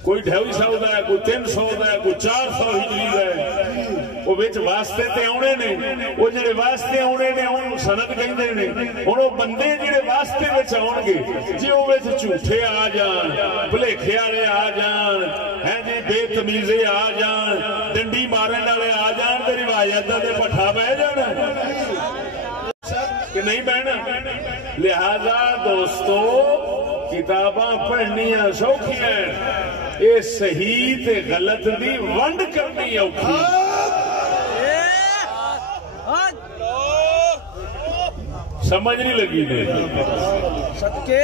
کوئی 250 دا ہے کوئی 300 دا ہے کوئی 400 ہجری دا ہے وہ وچ واسطے تے آنے نے وہ جڑے واسطے آنے نے انہوں سند کہندے نے ہن وہ بندے جڑے واسطے وچ آن گے جے وہ وچ جھوٹے آ جان بھلیکھے والے آ جان ہیں جی بے تمیزے آ جان ڈنڈی مارن والے آ جان تے روایت دا تے پٹھا بہ جانا کہ نہیں بہنا لہذا دوستو کتاباں پڑھنیاں سوکھیاں اے صحیح تے غلط دی ونڈ کرنی اوکھی سمجھ نہیں لگی نے صدقے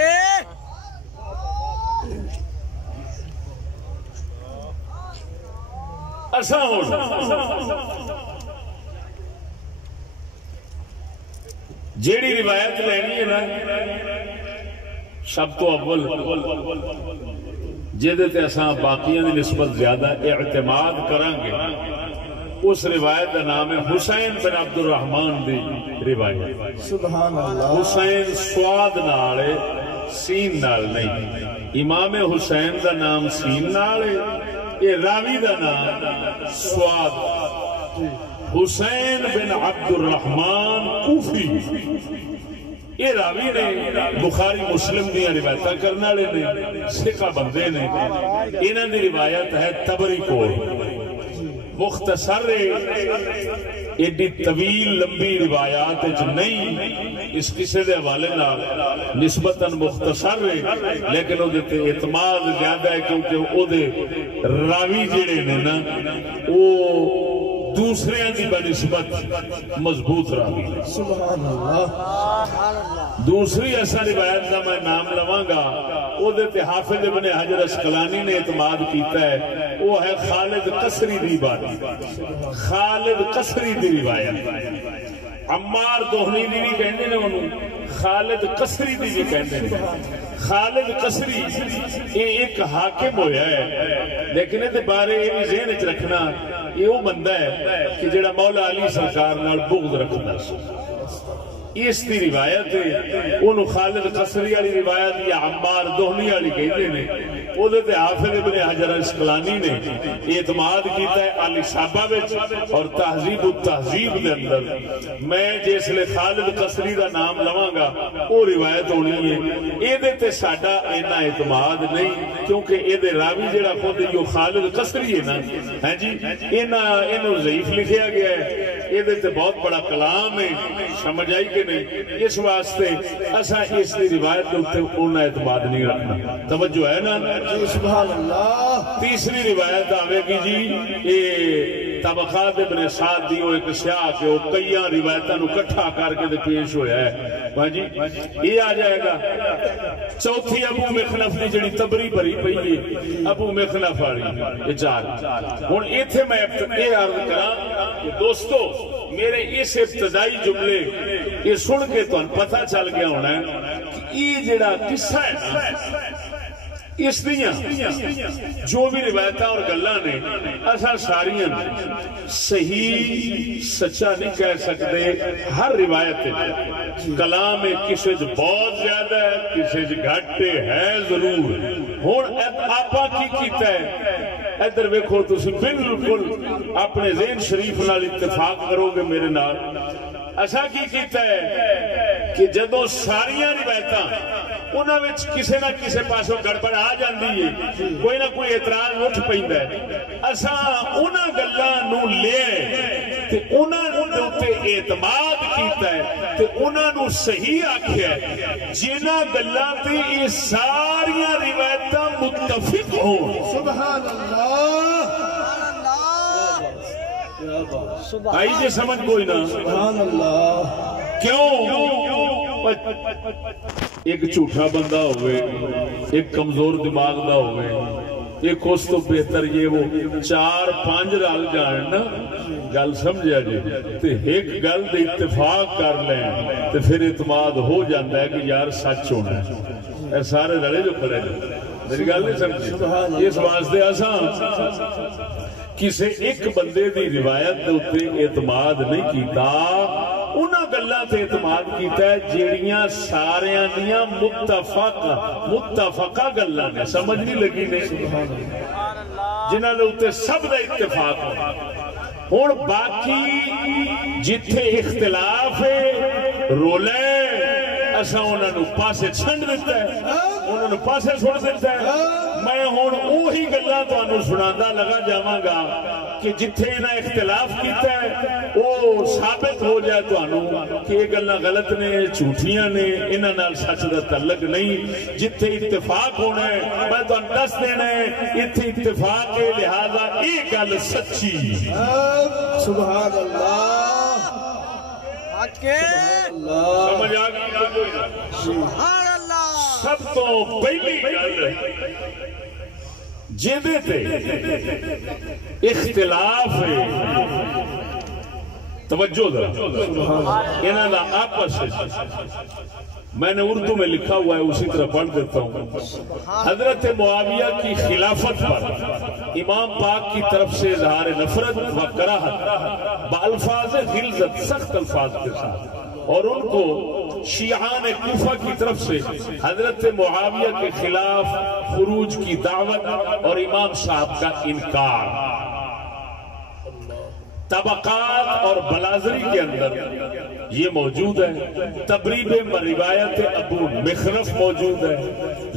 اساں ہن جیڑی روایت لینی ہے نا سب تو اول جہدے تے اساں باقیاں دی نسبت زیادہ اعتماد کریں گے اس روایت کا نام ہے حسین بن عبد الرحمن دی روایت سبحان اللہ حسین سواد نال سین نال نہیں امام حسین دا نام سین نال یہ راوی دا نام سواد حسین بن عبد الرحمن کوفی یہ راوی نے بخاری مسلم دیا روایتاں کرنے والے نے ثقہ بندے نے انہاں دی روایت ہے تبری کول مختصر ایڈی طویل لمبی روایات نہیں اس قصے دے حوالے نال نسبتاً مختصر ہے لیکن وہ اعتماد زیادہ ہے کیونکہ وہ راوی جڑے نے نا وہ دوسرے دی بنسبت مضبوط راوی سبحان اللہ دوسری ایسا روایت کا میں نام لواں گا وہ حافظ ابن حجر اسقلانی نے اعتماد کیتا ہے وہ ہے خالد قصری دی بات خالد قصری دی روایت عمار دوہنی دی بھی کہندے نے انہوں خالد قصری دی بھی کہندے نے خالد قصری یہ ایک حاکم ہویا ہے لیکن یہ بارے یہ ذہن وچ رکھنا یہ وہ بندہ ہے کہ جڑا مولا علی سرکار نال بغض رکھدا سی اس دی روایت ہے انہوں خالد قصری والی روایت یا عمار دوہنی والی کہتے ہیں وہ حافظ ابن حجر اسقلانی نے اعتماد کیتا ہے الاصابہ وچ اور تہذیب التہذیب دے اندر میں جس لئے خالد قصری دا نام لواں گا وہ روایت ہونی ہے یہ تے ساڈا اینا اعتماد نہیں کیونکہ یہ راوی جڑا خود یہ خالد قصری ہے نا ہاں جی انہوں ضعیف لکھیا گیا ہے یہ تے بہت بڑا کلام ہے سمجھ آئی کہ نہیں اس واسطے اسا اس دی روایت کے اوپر انہاں اعتماد نہیں رکھنا توجہ ہے نا سبحان اللہ تیسری روایت آوے گی جی یہ طبقات ابن سعد دی وہ ایک سیاہ کہ وہ کئی روایتاں نو اکٹھا کر کے پیش ہویا ہے ہاں جی یہ آ جائے گا چوتھی ابو مخنف دی جڑی تبری بھری پئی ہے ابو مخنف والی یہ چار ہن ایتھے میں یہ عرض کراں کہ دوستو میرے اس ابتدائی جملے یہ سن کے تو پتہ چل گیا ہونا ہے کہ یہ جڑا قصہ ہے نا اس دیاں جو بھی روایتاں اور گلاں نے اساں ساریاں صحیح سچا نہیں کہہ سکتے. ہر روایت کلام کسی چ بہت زیادہ ہے کسی چ گھٹ ہے ضرور. ہن آپا کی کیتا ہے ادھر ویکھو تسی بالکل اپنے ذہن شریف نال اتفاق کرو گے میرے نال. اساں کی کیتا ہے کہ جدوں ساریاں روایتاں انہاں وچ کسے نہ کسے پاسوں گڑبڑ آ جاندی ہے کوئی نہ کوئی اعتراض اٹھ پیندا ہے. اساں انہاں گلاں نو لے تے انہاں دے اوتے اعتماد کیتا ہے تے انہاں نو صحیح آکھیا ہے جنہاں گلاں تے یہ ساریاں روایتاں متفق ہون. سبحان اللہ آئی جے سمجھ کوئی نہ. سبحان اللہ. کیوں ایک جھوٹا بندہ ہوئے ایک کمزور دماغ دا ہوئے ایک اس تو بہتر یہ وہ 4-5 رل جان نا گل سمجھا جی تے ایک گل دے اتفاق کر لیں تے پھر اعتماد ہو جاتا ہے کہ یار سچ ہونا ہے. سارے رلے جو کھڑے میری گل نہیں سمجھی. اس واسطے اساں کسی ایک بندے دی روایت دے اوتے اعتماد نہیں کیتا انہاں گلاں تے اعتماد کیتا ہے جیڑیاں ساریاں دیاں متفقہ گلاں نے. سمجھ نہیں لگی نے جنہاں دے اوتے سب دا اتفاق ہے. ہن باقی جتھے اختلاف ہے رولے اساں انہاں نو پاسے چھنڈ دیتا ہے انہاں نو پاسے چھوڑ دیتا ہے. میں ہن اوہی گلاں تانوں سناندا لگا جاواں گا کہ جتھے انہاں اختلاف کیتا ہے وہ ثابت ہو جائے تانوں کہ یہ گلاں غلط نے جھوٹیاں نے انہاں نال سچ دا تعلق نہیں. جتھے اتفاق ہونا ہے میں تانوں دس دینا ہے ایتھے اتفاق ہے لہذا یہ گل سچی. سبحان اللہ. سمجھ آ گئی. سبحان اللہ. سب تو پہلی گل جیدے تے اختلاف ہے توجہ دا انہاں دا آپس میں نے اردو میں لکھا ہوا ہے اسی طرح پڑھ دیتا ہوں. حضرت معاویہ کی خلافت پر امام پاک کی طرف سے اظہار نفرت و کراہت بالفاظ غلظت سخت الفاظ کے ساتھ اور ان کو شیعان کوفہ کی طرف سے حضرت معاویہ کے خلاف خروج کی دعوت اور امام صاحب کا انکار. طبقات اور بلازری کے اندر یہ موجود ہے. تبریب روایت ابو مخرف موجود ہے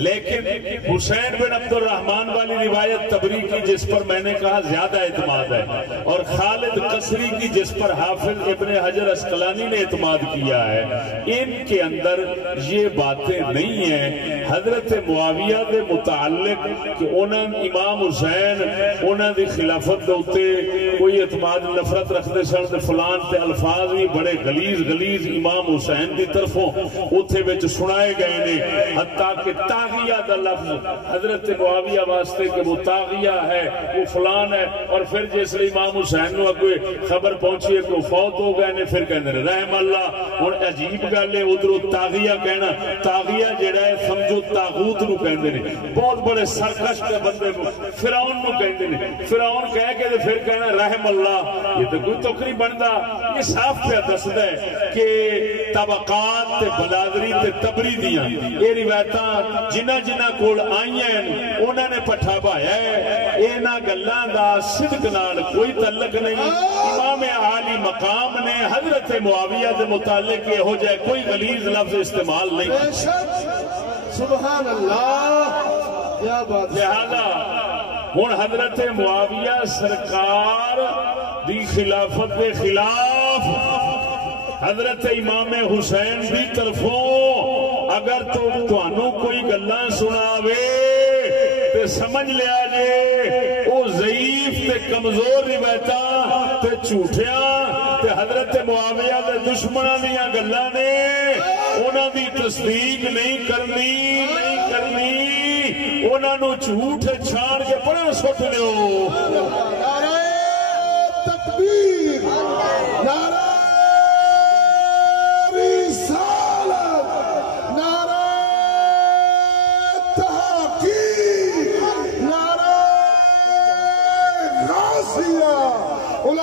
لیکن حسین بن عبد الرحمن والی روایت تبری کی جس پر میں نے کہا زیادہ اعتماد ہے اور خالد قصری کی جس پر حافظ ابن حجر اسقلانی نے اعتماد کیا ہے ان کے اندر یہ باتیں نہیں ہیں. حضرت معاویہ دے متعلق کہ انہوں امام حسین انہوں دی خلافت دوتے کوئی اعتماد نفرت رکھتے سن تے فلان تے الفاظ بھی بڑے غلیظ امام حسین دی طرفوں اوتھے وچ سنائے گئے نے حتیٰ کہ طاغیہ دا لفظ حضرت معاویہ واسطے کہ وہ طاغیہ ہے وہ فلان ہے. اور پھر جس لئے امام حسین نو اگوے خبر پہنچی ہے کہ فوت ہو گئے نے پھر کہنے رحم اللہ. اور عجیب گل ہے ادھروں طاغیہ کہنا طاغیہ جڑا ہے سمجھو تاغوت نو کہندے نے بہت بڑے سرکش کے بندے کو فرعون نو کہندے نے فرعون کہہ کے پھر کہنا رحم اللہ. یہ تو کوئی توکری بندا. یہ صاف پہ دسدا ہے کہ طبقات تے بلادری تے تبری دیاں یہ روایتاں جنہ کول آئیاں انہوں نے پٹھا پایا ہے. انہاں گلاں دا صدق نال کوئی تعلق نہیں. امام عالی مقام نے حضرت معاویہ دے متعلق یہ ہو جائے کوئی غلیظ لفظ استعمال نہیں. سبحان اللہ. کیا بات. لہذا ہن حضرت معاویہ سرکار دی خلافت کے خلاف حضرت امام حسین دی طرفوں اگر تو کوئی گلاں سناوے تے سمجھ لیا جے او ضعیف تے کمزور روایتاں تے جھوٹیاں تے حضرت معاویہ دے دشمناں دیاں گلاں نے انہاں دی تصدیق نہیں کرنی انہاں نو جھوٹ چھان کے بڑا سٹ لیو. نعرہ تکبیر. نعرہ رسالت. نعرہ تحقیق.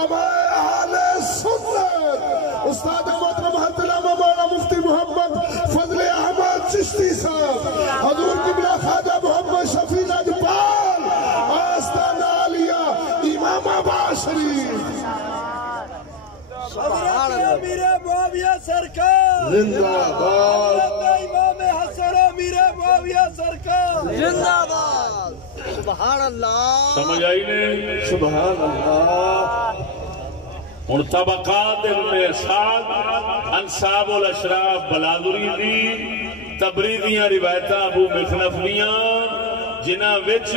علماء اہل سنت استاد محترم حضرت مولانا مفتی محمد فضل احمد چشتی صاحب، حضور قبلہ خواجہ محمد شفیع لاجپال آستانہ عالیہ امام آباد شریف امیر معاویہ سرکار زندہ باد، امام حسن امیر معاویہ سرکار زندہ باد۔ سبحان اللہ، سمجھ آئی نے؟ سبحان اللہ۔ ہن طبقات ابن سعد انصاب الاشراف بلادری دی تبری دیاں روایتاں ابو مخنف دیاں جنہاں وچ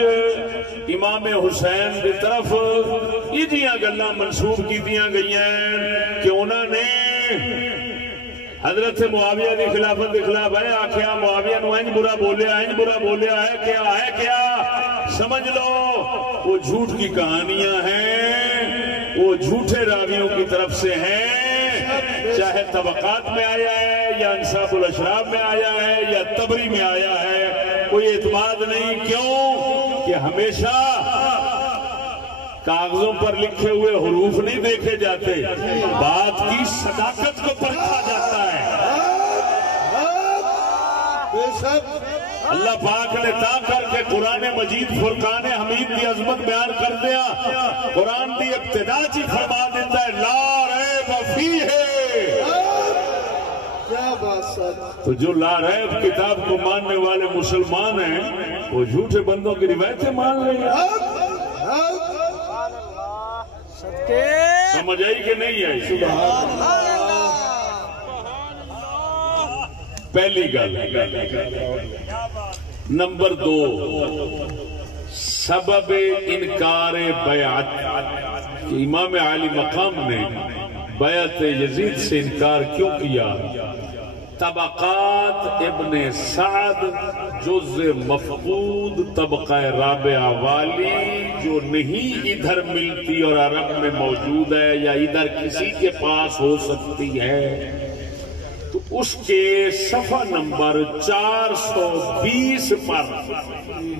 امام حسین دی طرف ایجیاں گلاں منسوب کیتیاں گئیاں کہ انہاں نے حضرت معاویہ دی خلافت کے خلاف ہے آکھیا معاویہ نو انج برا بولیا ہے کیا سمجھ لو وہ جھوٹ کی کہانیاں ہیں، وہ جھوٹے راویوں کی طرف سے ہیں، چاہے طبقات میں آیا ہے یا انصاف الاشراف میں آیا ہے یا تبری میں آیا ہے، کوئی اعتماد نہیں۔ کیوں کہ ہمیشہ کاغذوں پر لکھے ہوئے حروف نہیں دیکھے جاتے، بات کی صداقت کو پرکھا جاتا ہے۔ اللہ پاک نے تا کر کے قرآن مجید فرقان حمید کی عظمت بیان کر دیا، قرآن دی ابتدا چی فرما دیتا ہے لا ریب فیہ، تو جو لا ریب کتاب کو ماننے والے مسلمان ہیں وہ جھوٹے بندوں کی روایتیں مان لیں گے۔ سمجھ آئی کہ نہیں آئی؟ پہلی گل۔ نمبر 2، سبب انکار بیعت، امام عالی مقام نے بیعت یزید سے انکار کیوں کیا؟ طبقات ابن سعد جز مفقود طبقہ رابعہ والی جو نہیں ادھر ملتی اور عرب میں موجود ہے یا ادھر کسی کے پاس ہو سکتی ہے، تو اس کے صفحہ نمبر 420 پر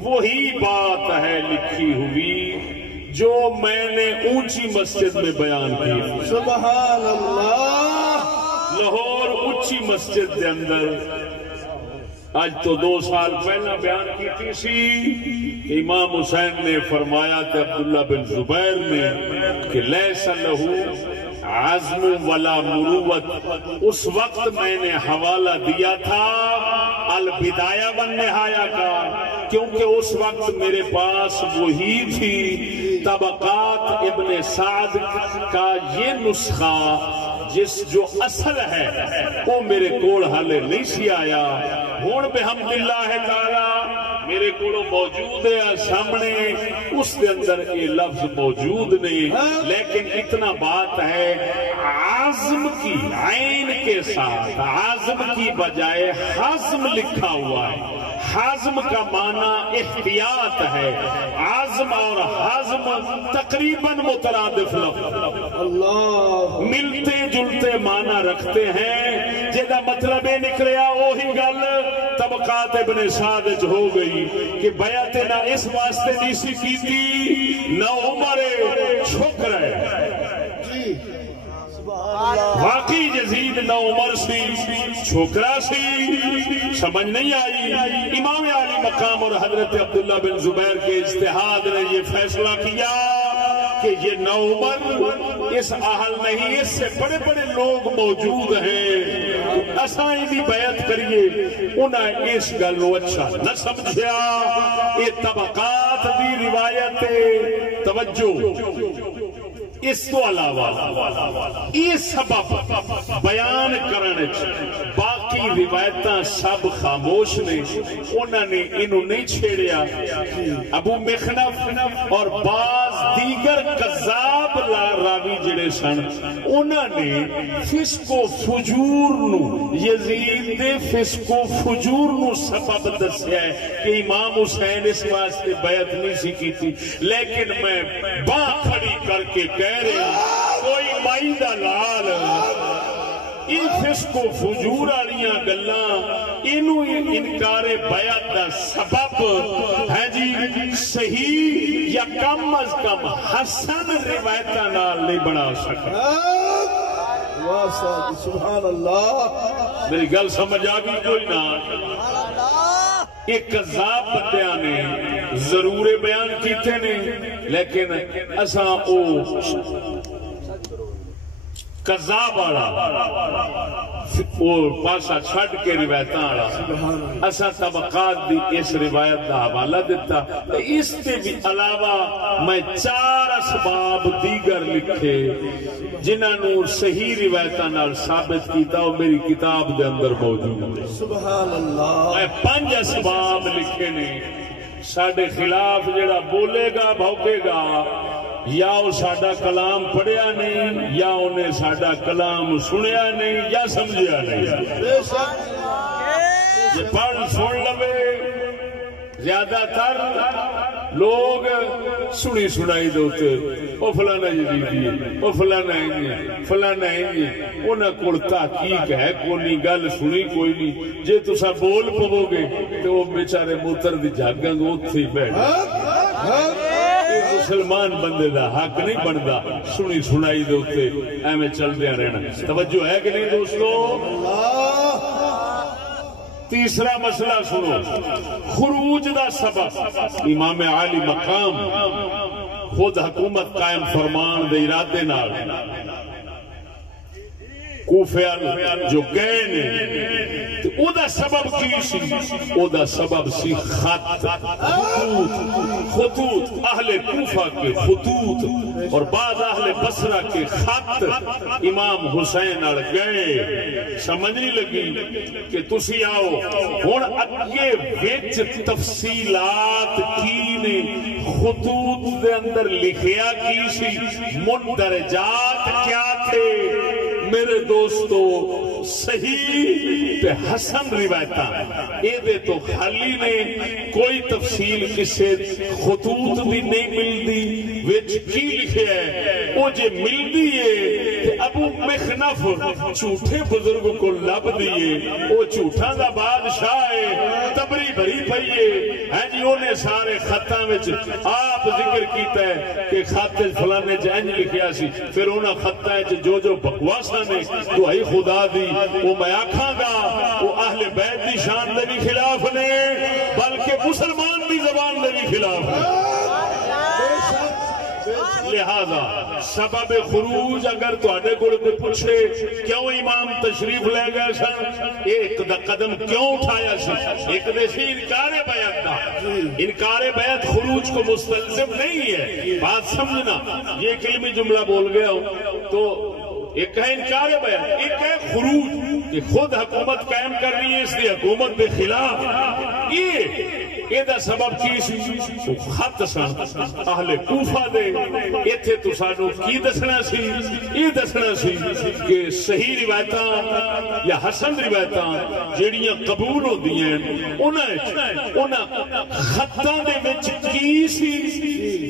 وہی بات ہے لکھی ہوئی جو میں نے اونچی مسجد میں بیان کی۔ سبحان اللہ۔ لاہور اونچی مسجد کے اندر آج تو 2 سال پہلا بیان کی سی، امام حسین نے فرمایا کہ عبداللہ بن زبیر نے کہ لیس لہو عزم ولا مروت، اس وقت میں نے حوالہ دیا تھا البدایہ والنہایہ کا، کیونکہ اس وقت میرے پاس وہی تھی طبقات ابن سعد کا یہ نسخہ جو اصل ہے وہ میرے کوڑ حالے نہیں سی آیا، ہون بحمداللہ تعالی میرے کوڑوں موجود ہے سامنے، اس کے اندر یہ لفظ موجود نہیں، لیکن اتنا بات ہے عازم کی عین کے ساتھ عازم کی بجائے حازم لکھا ہوا ہے۔ حازم کا معنی احتیاط ہے، عازم اور حازم تقریباً مترادف لفظ، اللہ ملتے جلتے معنی رکھتے ہیں، جیدہ مطلب نکلیا وہی گل طبقات ابن سعد ہو گئی کہ بیعت نہ اس واسطے نہیں سی کی تھی، نہ عمر چھک رہے، واقعی یزید نہ عمر سی چھوکرا سی، سمجھ نہیں آئی۔ امام عالی مقام اور حضرت عبداللہ بن زبیر کے اجتہاد نے یہ فیصلہ کیا کہ یہ نہ عمر اس اہل نہیں، اس سے بڑے بڑے لوگ موجود ہیں، اسائیں بھی بیعت کریے، انہیں اس گلو اچھا نہ سمجھیا۔ یہ طبقات دی روایت توجہ، اس تو علاوہ یہ سبب بیان کرنے باقی روایتاں سب خاموش نے، انہوں نے انہوں نہیں چھیڑیا۔ ابو مخنف اور بعض دیگر قذاب راوی جڑے سن، انہوں نے فسق و فجور نو، یزید دے فسق و فجور نو سبب دسیا ہے کہ امام حسین اس واسطے بیعت نہیں سی کی تھی، لیکن میں باں کھڑی کر کے کہہ رہے ہیں کوئی مائی دا لال ان فسق و فجور آلیاں گلاں انہوں انکار بیعت دا سبب ہے جی صحیح یا کم از کم حسن روایتاں نال نہیں بنا سکتا. سبحان اللہ. میری گل سمجھ آ گئی کوئی نہ؟ ایک کذاب بندیاں نے ضرور بیان کیتے نے لیکن اساں او کذاب والا وہ پاسا چھڈ کے روایتاں والا اساں طبقات دی اس روایت دا حوالہ دیتا. اس کے بھی علاوہ میں 4 اسباب دیگر لکھے جنہاں نو صحیح روایتاں نال ثابت کیتا وہ میری کتاب دے اندر موجود ہے. سبحان اللہ. میں 5 اسباب لکھے نے. ساڈے خلاف جڑا بولے گا بھوکے گا یا وہ ساڈا کلام پڑھیا نہیں یا انہیں ساڈا کلام سنیا نہیں یا سمجھیا نہیں. یہ پڑھ سن لوے. زیادہ تر لوگ سنی سنائی دوتے وہ فلانا یزیدی ہے وہ فلانا ہے فلانا ہے انہاں کول تحقیق ہے کوئی گل سنی کوئی نہیں. جے تسا بول پو گے تو وہ بیچارے موتر دی جاگاں گے اوتھے ہی بیٹھ. مسلمان بندے دا حق نہیں بندا سنی سنائی دے اوتے ایویں چلدے رہنا. توجہ ہے کہ نہیں دوستو؟ تیسرا مسئلہ سنو. خروج دا سبب امام عالی مقام خود حکومت قائم فرمان دے ارادے نال کوفے جو گئے نے تو او دا سبب کی سی؟ او دا سبب سی خطوط اہل کوفہ کے خطوط اور بعض اہل بصرہ کے خط امام حسین نال گئے. سمجھ نہیں لگی کہ تسی آؤ ہن اگے وچ تفصیلات کی نے خطوط دے اندر لکھیا کی سی مندرجات کیا تھے. میرے دوستو صحیح تے حسن روایتاں اے دے تو خالی نے کوئی تفصیل کسے خطوط بھی نہیں ملدی. وچ کی لکھیا ہے او جے ملدی ہے تے ابو مخنف جھوٹے بزرگ کو لب دیے او جھوٹاں دا بادشاہ ہے تبری بھری پئیے ہے جی. اونے سارے خطاں وچ آپ ذکر کیتا ہے کہ خط فلانے جنج لکھیا سی. پھر انہاں خطاں وچ جو بکواس نے دعائی خدا دی وہ میں آکھاں گا وہ اہل بیت دی شان دے بھی خلاف نے بلکہ مسلمان دی زبان دے بھی خلاف نے. لہذا سبب خروج اگر تواڈے کول کوئی پوچھے کیوں امام تشریف لے گئے سن ایک قدم کیوں اٹھایا سی ایک دے سی انکار بیعت دا. انکار بیعت خروج کو مستلزم نہیں ہے. بات سمجھنا یہ ایک علمی جملہ بول گیا ہوں تو ایک ہے انکار بیعت ایک ہے خروج کہ خود حکومت قائم کر رہی ہے اس لیے حکومت کے خلاف. یہ دا سبب کی سی خط سن اہل کوفہ دے. ایتھے تو سانو کی دسنا سی یہ دسنا سی کہ صحیح روایتاں یا حسن روایتاں جیڑیاں قبول ہوندی ہیں انہاں خطاں دے وچ کی سی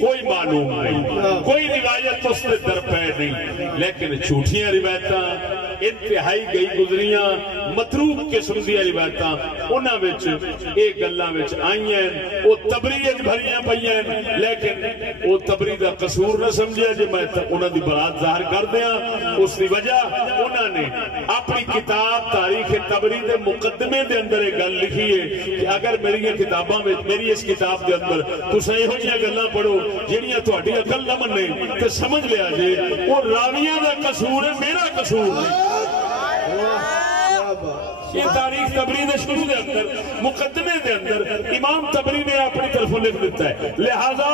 کوئی معلوم نہیں کوئی روایت اس دے درپے نہیں. لیکن جھوٹیاں روایتاں انتہائی گئی گزریاں متروک قسم دی روایتاں انہاں وچ ایک گلاں وچ آئیاں وہ تبری وچ بھریاں پئیاں لیکن وہ تبری دا قصور نہ سمجھیا جے میں انہاں دی برات ظاہر کر دیاں. اس دی وجہ انہاں نے اپنی کتاب تاریخ تبری دے مقدمے دے اندر ایک گل لکھی ہے کہ اگر میری کتاباں وچ میری اس کتاب دے اندر تساں ایہو جیاں گلاں پڑھو جڑیاں تہاڈی عقل نہ مننے تے سمجھ لیا جے وہ راویاں دا قصور ہے میرا قصور نہیں. یہ تاریخ تبری دے شروع دے اندر مقدمے دے اندر امام تبری نے اپنی طرف لکھ دیتا ہے. لہذا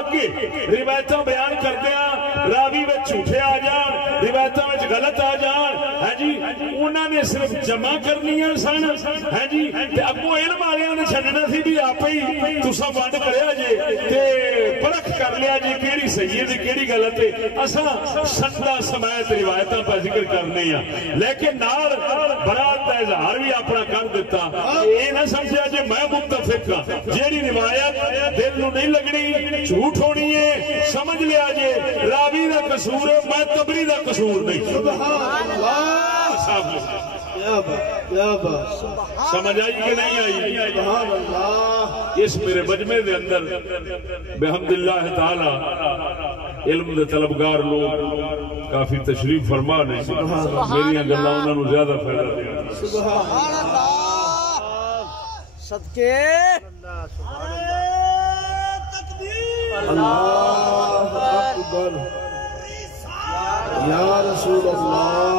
اگے روایتاں بیان کردیاں راوی وچ جھوٹے آ جان روایتاں وچ غلط آ جان ہے جی انہاں نے صرف جمع کرنیاں سن ہے جی تے اگوں علم والیاں نے چھڈنا سی بھی آپ ہی تساں ونڈ کریا جے تے پرکھ کر لیا جی کیڑی صحیح ہے تے کیڑی غلط ہے. اساں سندا سمیت روایتاں پہ ذکر کرنے ہیں لیکن نال برات دا اظہار بھی اپنا کر دیتا. یہ نہ سمجھا جی میں متفق ہاں جیڑی روایت دل نو نہیں لگنی جھوٹ ہونی ہے سمجھ لیا جی راوی دا قصور ہے میں تبری دا قصور نہیں. سمجھ آئی کہ نہیں آئی؟ سبحان اللہ. اس میرے مجمع دے اندر بحمد اللہ تعالی علم دے طلبگار لوگ کافی تشریف فرما نے. میری گلاں انہاں نوں زیادہ فائدہ دیا. سبحان اللہ. صدقے اللہ اکبر. یا رسول اللہ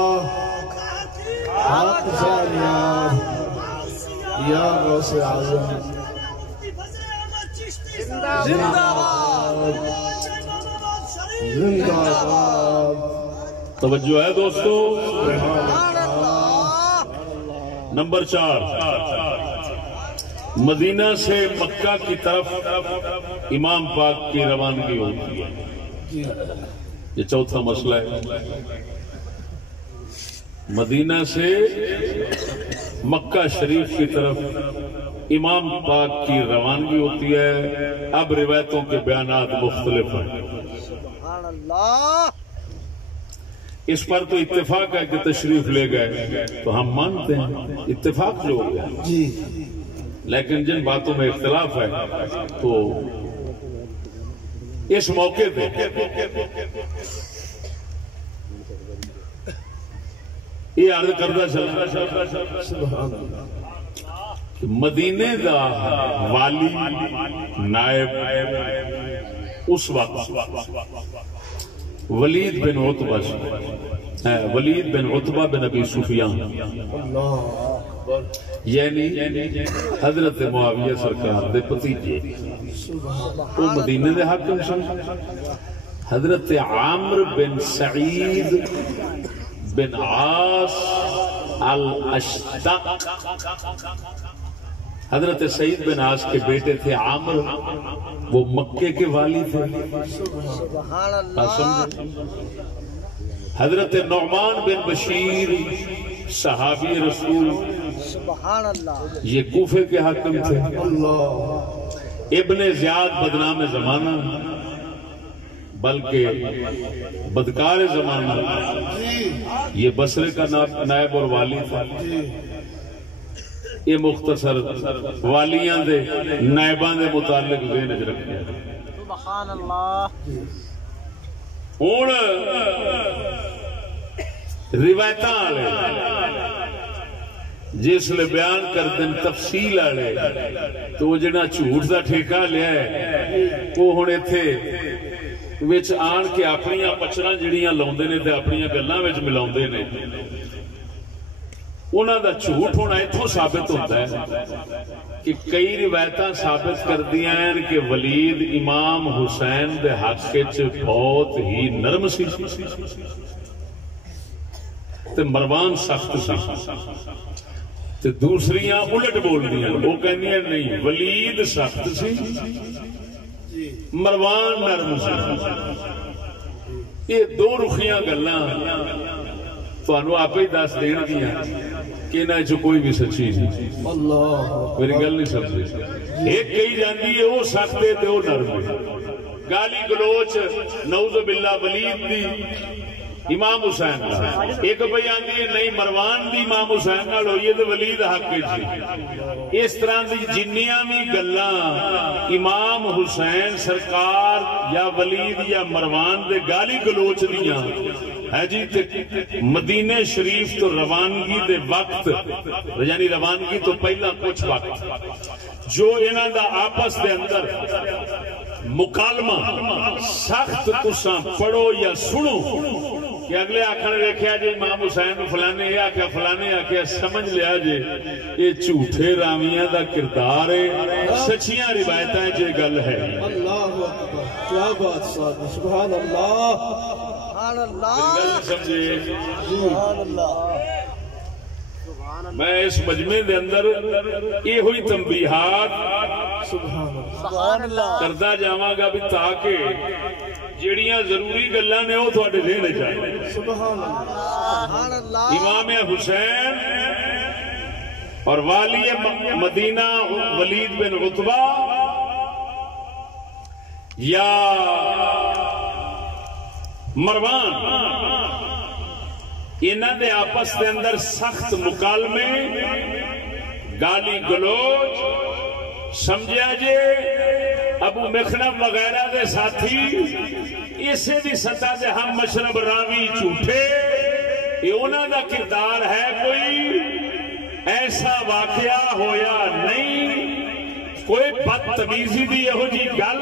حق جانیار یا غوث اعظم زندہ باد. زندہ باد. توجہ ہے دوستو. سبحان اللہ. نمبر 4، مدینہ سے مکہ کی طرف امام پاک کی روانگی ہوتی ہے. یہ چوتھا مسئلہ ہے. مدینہ سے مکہ شریف کی طرف امام پاک کی روانگی ہوتی ہے. اب روایتوں کے بیانات مختلف ہیں. سبحان اللہ. اس پر تو اتفاق ہے کہ تشریف لے گئے تو ہم مانتے ہیں، اتفاق جو ہو گیا. جی. لیکن جن باتوں میں اختلاف ہے تو اس موقع پہ یہ عرض کردہ چلا کہ مدینے دا والی نائب اس وقت ولید بن عتبہ ولید بن عتبہ بن ابی سفیان، یعنی حضرت معاویہ سرکار دے بھتیجے. وہ مدینے دے حاکم سن. حضرت عامر بن سعید بن عاص الاشتق، حضرت سعید بن عاص کے بیٹے تھے عامر، وہ مکے کے والی تھے. سبحان اللہ. حضرت نعمان بن بشیر صحابی رسول، سبحان اللہ. یہ کوفے کے حاکم تھے. اللہ. ابن زیاد بدنام زمانہ بلکہ بدکار زمانہ، یہ بصرے کا نائب اور والی تھا. یہ مختصر والیاں دے نائبان دے متعلق ذہن وچ رکھیا. سبحان اللہ. ہن روایتاں والے جس لئے بیان کر دیں تفصیل والے تو وہ جنہ جھوٹ دا ٹھیکہ لیا ہے وہ ہن ایتھے وچ آن کے اپنیاں پچراں جڑیاں لاؤندے نے تے اپنیاں گلاں وچ ملاؤندے نے. انہاں دا جھوٹ ہونا ایتھوں ثابت ہوتا ہے کہ کئی روایتاں ثابت کر دیاں ہیں کہ ولید امام حسین دے حق وچ بہت ہی نرم سی تے مروان سخت سی. تے دوسریاں الٹ بول دیاں، وہ کہندیاں نہیں ولید سخت سی مروان نرم سی. یہ دو رخیاں گلاں تانوں آپ ہی دس دین گیاں کہ انہاں چ کوئی بھی سچی نہیں. اللہ. میری گل نہیں سمجھے. ایک کہی جاندی ہے وہ سخت ہے تے وہ نرم ہے. گالی گلوچ نعوذ باللہ ولید دی امام حسین کا. ایک پہ آندی ہے نہیں مروان دی امام حسین نال ہوئی ہے تے ولید حق سی. اس طرح دی جنیاں بھی گلاں امام حسین سرکار یا ولید یا مروان دے گالی گلوچ دیاں ہے جی مدینے شریف تو روانگی دے وقت یعنی روانگی تو پہلا کچھ وقت جو انہاں دا آپس دے اندر مکالمہ سخت تساں پڑھو یا سنو کہ اگلے آخر دیکھا جی امام حسین فلانے یہ آخیا فلانے آخیا سمجھ لیا جی یہ جھوٹے راویاں دا کردار ہے. سچیاں روایتاں جے گل ہے. اللہ اکبر. کیا بات صاحب. سبحان اللہ. سبحان اللہ. سمجھے سبحان اللہ. میں اس مجمع دے اندر یہ ہوئی تنبیہات سبحان اللہ کردا جاواں گا بھی تاکہ جڑیاں ضروری گلاں نے وہ تواڈے ذہن وچ آئیں. سبحان اللہ. امام حسین اور والی مدینہ ولید بن عتبہ یا مروان انہاں دے آپس دے اندر سخت مکالمے گالی گلوچ سمجھا جے ابو مخنم وغیرہ دے ساتھی اسے دی سطح دے ہم مشرب راوی جھوٹے یہ انہاں دا کردار ہے کوئی ایسا واقعہ ہویا نہیں کوئی بدتمیزی دی یہو جی گل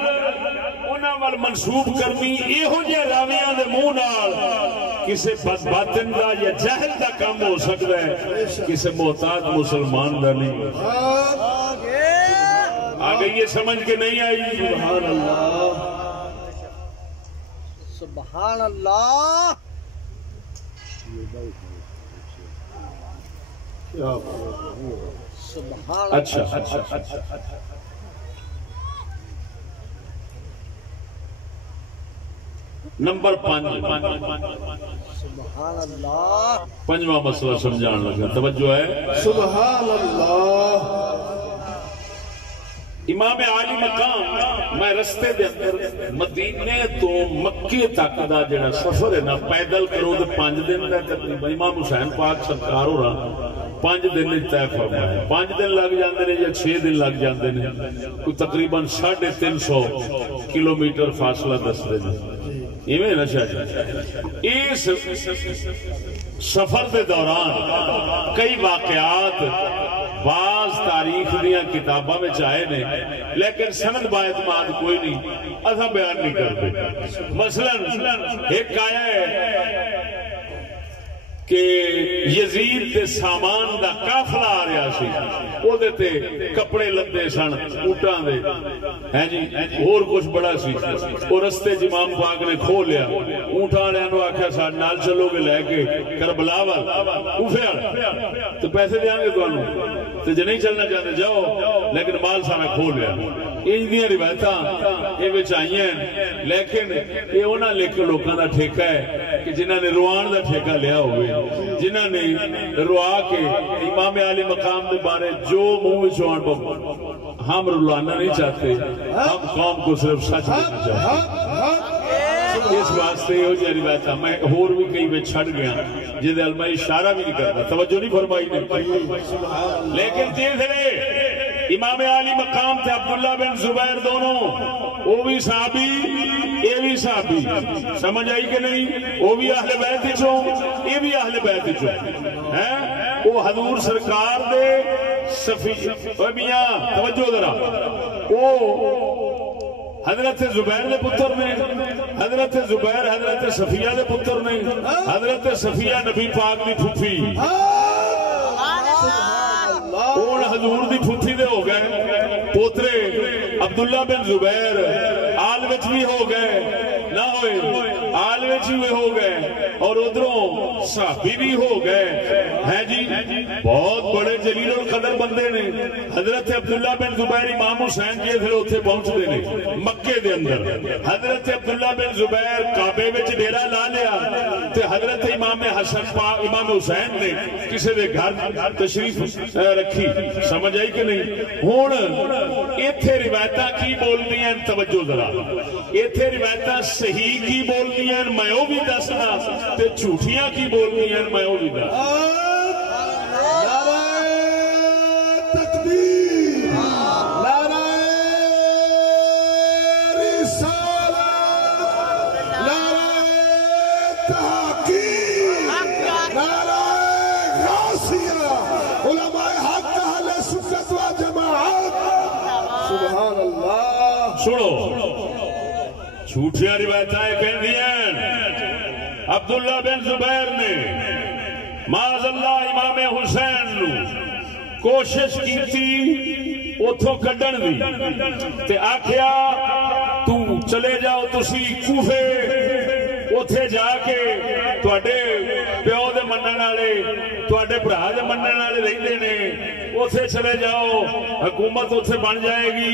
انہاں وال منسوب کرنی یہو جے راویاں دے منہ نال کسے بدباطن دا یا جہل دا کام ہو سکتا ہے کسے محتاط مسلمان دا نہیں آگے یہ سمجھ کے نہیں آئی سبحان اللہ سبحان اللہ سبحان اچھا نمبر 5 سبحان اللہ پنجواں مسئلہ سمجھان لگا توجہ ہے سبحان اللہ امام عالی مقام میں رستے دے اندر مدینے تو مکے تک دا جڑا سفر ہے نا پیدل کرو تو 5 دن دا تقریبا امام حسین پاک سرکار ہو رہا 5 دن طے فرمایا 5 دن لگ جاندے نے یا 6 دن لگ جاندے نے کوئی تقریبا 350 کلومیٹر فاصلہ دسدے نے ایویں نا شاید اس سفر دے دوران کئی واقعات بعض تاریخ دیا کتاباں میں آئے نے لیکن سند باعتماد کوئی نہیں اتھا بیان نہیں کرتے مثلا ایک آیا ہے کہ یزید دے سامان دا قافلہ آ رہا سی او دیتے کپڑے لدے سن اونٹاں دے ہیں جی اور کچھ بڑا سی اور رستے امام پاک نے کھو لیا اونٹاں والےاں نوں آکھیا ساڈے نال چلو گے لے کے کربلا ول کوفے تو پیسے دیاں گے تانوں تے جے نہیں چلنا چاہتے جاؤ لیکن مال سارا کھو لیا انج دیاں روایتاں اے وچ آئیاں لیکن اے انہاں لوکاں دا ٹھیکہ ہے کہ جنہاں نے روان دا ٹھیکہ لیا ہوئے جنہاں نے روا کے امام عالی مقام دے بارے جو منہ میں چوان پر ہم رلانا نہیں چاہتے ہم قوم کو صرف سچ دینا چاہتے اس واسطے ہو جائے روایت میں اور بھی کئی میں چھڑ گیا جیدے علماء اشارہ بھی نہیں کرتا توجہ نہیں فرمائی نہیں لیکن تیسرے امام عالی مقام تھے عبداللہ بن زبیر دونوں وہ بھی صحابی یہ بھی صحابی سمجھ آئی کہ نہیں وہ بھی اہل بیت چوں یہ بھی اہل بیت چوں ہیں وہ حضور سرکار دے صفیہ توجہ ذرا وہ حضرت زبیر دے پتر نے حضرت زبیر حضرت صفیہ دے پتر نے حضرت صفیہ نبی پاک دی پھوپھی اور حضور دی پھوپھی دے ہو گئے پوترے عبداللہ بن زبیر آل وچ بھی ہو گئے نہ ہوئے آل وچ بھی ہو گئے اور ادھروں صحابی بھی ہو گئے ہیں جی بہت بڑے جلیل القدر بندے نے حضرت عبداللہ بن زبیر امام حسین جی پھر اتنے پہنچتے نے مکے دے اندر حضرت عبداللہ بن زبیر کعبے وچ ڈیرا لا لیا تے حضرت امام حسن پاک امام حسین نے کسی دے گھر تشریف رکھی سمجھ آئی کہ نہیں ہن ایتھے روایتاں کی بولدی ہیں توجہ ذرا ایتھے روایتاں صحیح کی بولدی ہیں میں او بھی دسنا تے جھوٹیاں کی بولدی ہیں میں او بھی دسنا نعرہ تکبیر نعرہ رسالت نعرہ تحقیق نعرہ غوثیہ علماء حق اہل سنت و جماعت سبحان اللہ سنو جھوٹیاں روایتیں کہندی ہیں عبداللہ بن زبیر نے معاذ اللہ امام حسین نو کوشش کی تھی اتھوں کڈن دی تے آکھیا تو چلے جاؤ تسی کوفے اتھے جا کے تواڈے پیو دے منن والے تواڈے بھرا دے منن والے رہندے نے اتھے چلے جاؤ حکومت اتھے بن جائے گی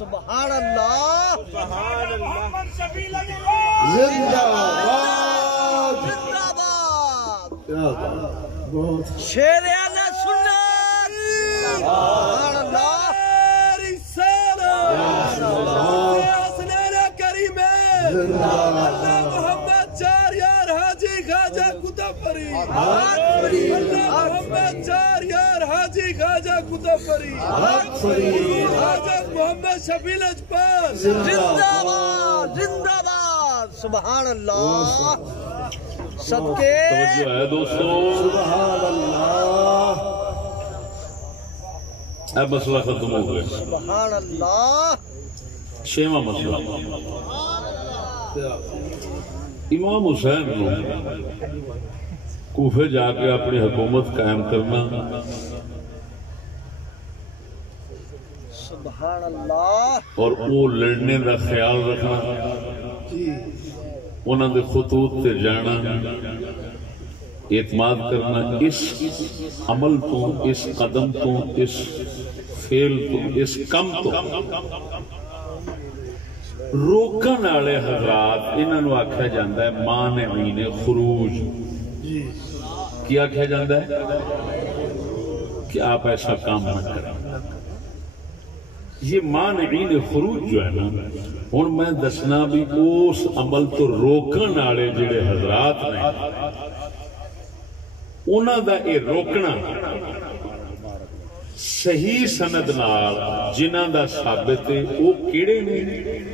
سبحان اللہ زندہ باد زندہ باد کیا بات بہت شیر اہل سنت سبحان اللہ محمد چار یار حاجی خواجہ کتب فرید محمد چار یار حاجی خواجہ کتب فرید حاجت محمد شفیع لاجپال زندہ باد زندہ باد سبحان اللہ صدقے توجہ ہے دوستو سبحان اللہ اب مسئلہ ختم ہو گیا سبحان اللہ چھواں مسئلہ امام حسین کو کوفے جا کے اپنی حکومت قائم کرنا سبحان اللہ اور وہ لڑنے کا خیال رکھنا انہوں نے خطوط سے جانا اعتماد کرنا اس عمل تو اس قدم تو اس فعل تو اس کم تو روکن والے حضرات انہوں آخیا جاتا ہے مانعین خروج کیا آخیا جاتا ہے کہ آپ ایسا کام نہ کریں یہ مانعین خروج جو ہے نا ہوں میں دسنا بھی اس عمل تو روکن والے جڑے حضرات نے انہوں دا یہ روکنا صحیح سند نال جنہاں دا ثابت ہے وہ کیڑے نے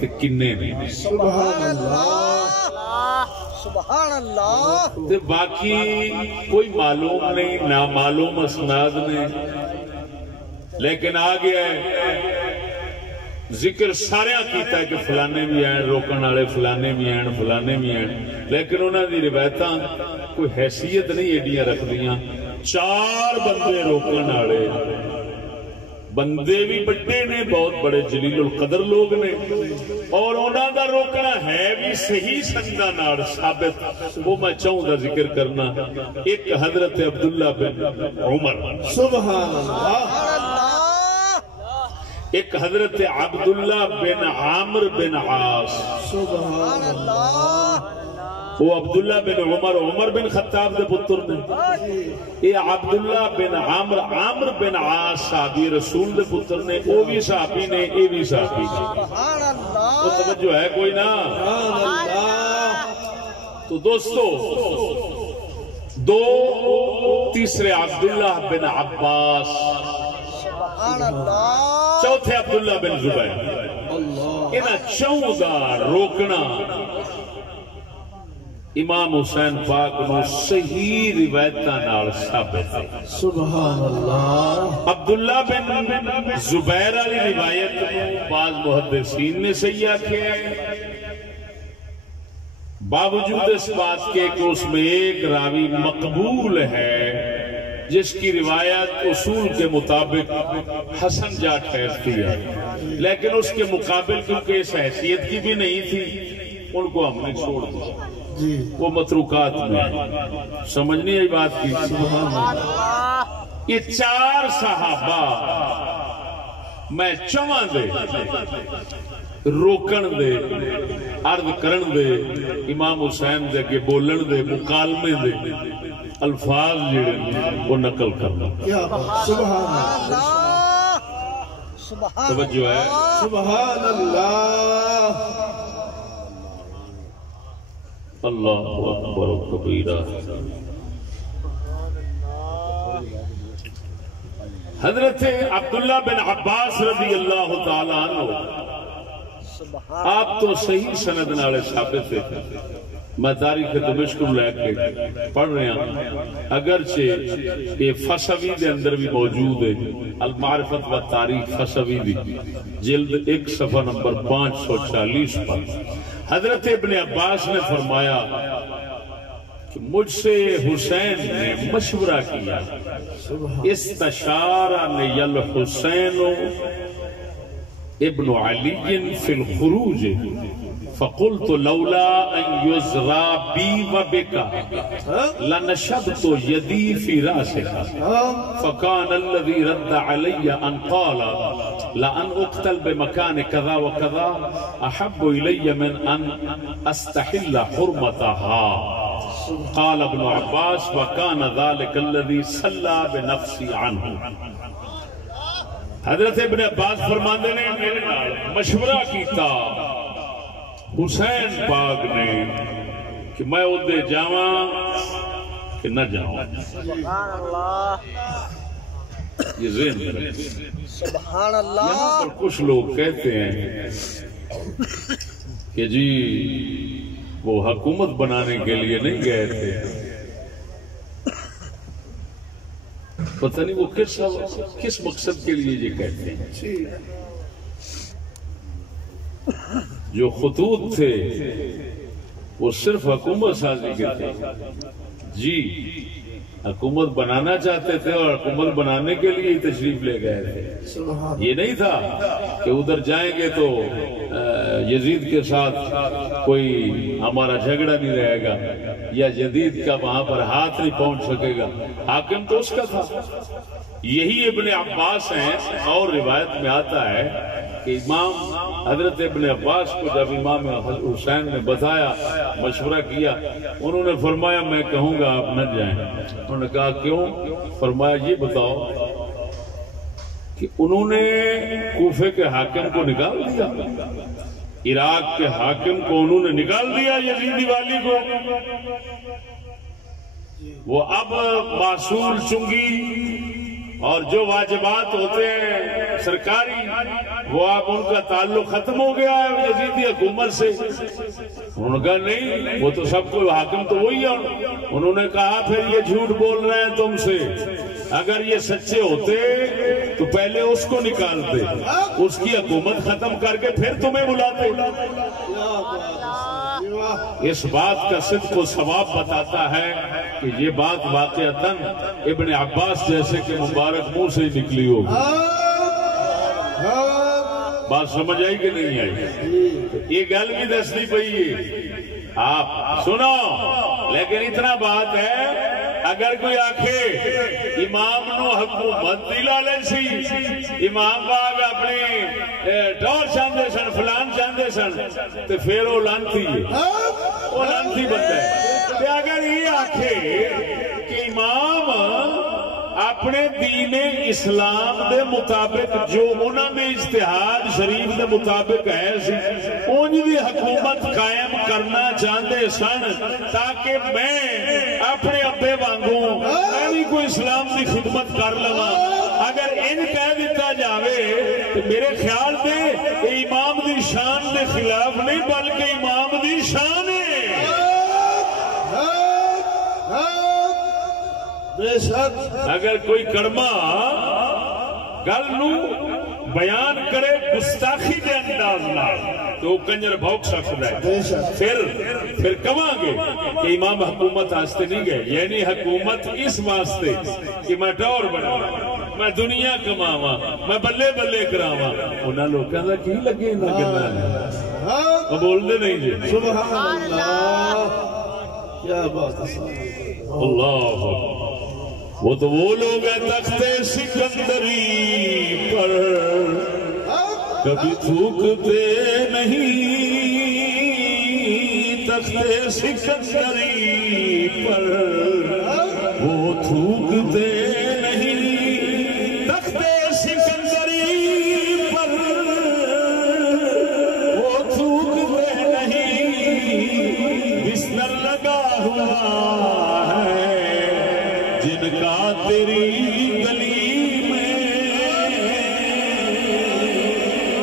تے کنے نے سبحان اللہ سبحان اللہ تے باقی کوئی معلوم نہیں نامعلوم اسناد نے لیکن آ گیا ہے ذکر سارے کیتا ہے کہ فلانے بھی ہیں روکن والے فلانے بھی ہیں فلانے بھی ہیں لیکن انہاں دی روایتاں کوئی حیثیت نہیں ایڈیاں رکھ دیاں چار بندے روکن والے بندے بھی بڑے نے بہت بڑے جلیل القدر لوگ نے اور انہاں دا روکنا ہے بھی صحیح سنداں نال ثابت وہ میں چاہوں دا ذکر کرنا ایک حضرت عبداللہ بن عمر سبحان اللہ ایک حضرت عبداللہ بن عامر بن عاص سبحان اللہ وہ عبداللہ بن عمر بن خطاب دے پتر نے یہ عبداللہ بن عامر بن عاص صحابی رسول دے پتر نے وہ بھی صحابی نے یہ بھی صحابی نے سبحان اللہ تو توجہ ہے کوئی نہ تو دوستو دو تیسرے عبداللہ بن عباس سبحان اللہ چوتھے عبداللہ بن زبیر انہاں چوں دا روکنا امام حسین پاک نو صحیح روایتاں نال ثابت ہے سبحان اللہ عبداللہ بن زبیر والی روایت بعض محدثین نے صحیح آکھیا ہے باوجود اس بات کے کہ اس میں ایک راوی مقبول ہے جس کی روایت اصول کے مطابق حسن جا ٹھہرتی ہے لیکن اس کے مقابل کیونکہ اس حیثیت کی بھی نہیں تھی ان کو ہم نے چھوڑ دیا وہ متروکات میں سمجھ نہیں آئی بات کی یہ چار صحابہ میں چواں دے روکن دے عرض کرن دے امام حسین دے کے بولن دے مکالمے دے الفاظ جڑے وہ نقل کرنا سبحان اللہ سبحان توجہ ہے سبحان اللہ اللہ اکبر و کبیرہ حضرت عبداللہ بن عباس رضی اللہ تعالیٰ عنہ آپ تو صحیح سند نالے ثابت ہے میں تاریخ دمشق لے کے پڑھ رہا ہوں اگرچہ یہ فسوی دے اندر بھی موجود ہے المعرفت و تاریخ فسوی دی جلد 1 صفحہ نمبر 540 پر حضرت ابن عباس نے فرمایا کہ مجھ سے حسین نے مشورہ کیا استشارنی الحسین ابن علی فی الخروج فقلت لولا ان یزرا بی و بکا لنشبت یدی فی راسکا فکان الذی رد علی ان قال لأن أقتل بمكان كذا وكذا أحب إلي من أن أستحل حرمتها. قال ابن عباس وكان ذلك الذي صلى بنفسي عنه. حضرت ابن عباس فرماندے نے میرے نال مشورہ کیتا حسین پاک نے کہ میں ادھے جاواں کہ نہ جاؤں. سبحان اللہ یہ ذہن میں رکھیں. سبحان یہاں اللہ. پر کچھ لوگ کہتے ہیں کہ جی وہ حکومت بنانے کے لیے نہیں گئے تھے. پتہ نہیں وہ کس مقصد کے لیے یہ کہتے ہیں. جو خطوط تھے وہ صرف حکومت سازی کے تھے. جی حکومت بنانا چاہتے تھے اور حکومت بنانے کے لیے ہی تشریف لے گئے تھے. یہ نہیں تھا کہ ادھر جائیں گے تو یزید کے ساتھ کوئی ہمارا جھگڑا نہیں رہے گا یا یزید کا وہاں پر ہاتھ نہیں پہنچ سکے گا. حاکم تو اس کا تھا. یہی ابن عباس ہیں. اور روایت میں آتا ہے کہ امام حضرت ابن عباس کو جب امام حسین نے بتایا مشورہ کیا انہوں نے فرمایا میں کہوں گا آپ نہ جائیں. انہوں نے کہا کیوں؟ فرمایا یہ بتاؤ کہ انہوں نے کوفے کے حاکم کو نکال دیا, عراق کے حاکم کو انہوں نے نکال دیا, یزیدی والی کو. وہ اب معصول چنگی اور جو واجبات ہوتے ہیں سرکاری وہ اب ان کا تعلق ختم ہو گیا ہے یزیدی حکومت سے. انہوں نے کہا نہیں وہ تو سب کو حاکم تو وہی ہے. انہوں نے کہا پھر یہ جھوٹ بول رہے ہیں تم سے. اگر یہ سچے ہوتے تو پہلے اس کو نکالتے, اس کی حکومت ختم کر کے پھر تمہیں بلاتے. اس بات کا صدق و ثواب بتاتا ہے کہ یہ بات واقعتاً ابن عباس جیسے کہ مبارک منہ سے نکلی ہوگی. بات سمجھ آئی کہ نہیں آئی؟ یہ گل بھی دسنی پئی آپ سنو. لیکن اتنا بات ہے اگر کوئی آکھے امام نو حکومت دی لالچ سی, امام باغ اپنے ٹور چاہتے سن فلان چاہتے سن تو پھر وہ لانتی ہے, وہ لانتی بندہ ہے. اگر یہ آکھے کہ امام اپنے دین اسلام دے مطابق جو انہوں نے اجتہاد شریف دے مطابق ہے انج بھی حکومت قائم کرنا چاہتے سن تاکہ میں اپنے ابے وانگوں میں بھی کوئی اسلام دی خدمت کر لواں. اگر ان کہہ دیتا جاوے تو میرے خیال میں امام دی شان دے خلاف نہیں بلکہ امام دی شان ہے. اگر کوئی کڑما گل نو بیان کرے گستاخی دے انداز نال تو وہ کنجر بھوک سکتا ہے. پھر کہاں گے کہ امام حکومت واسطے نہیں گئے, یعنی حکومت اس واسطے کہ میں ٹور بنا, میں دنیا کماواں, میں بلے بلے کراواں. انہاں لوکاں دا کی لگے انہاں گلاں نے بول دے نہیں جی. سبحان اللہ کیا بات ہے. اللہ وہ تو وہ لوگ ہیں تخت سکندری پر کبھی تھوکتے نہیں, تخت سکندری پر وہ تھوکتے نہیں, تخت سکندری پر وہ تھوکتے نہیں. بستر لگا ہوا ہے جن کا تیری گلی میں,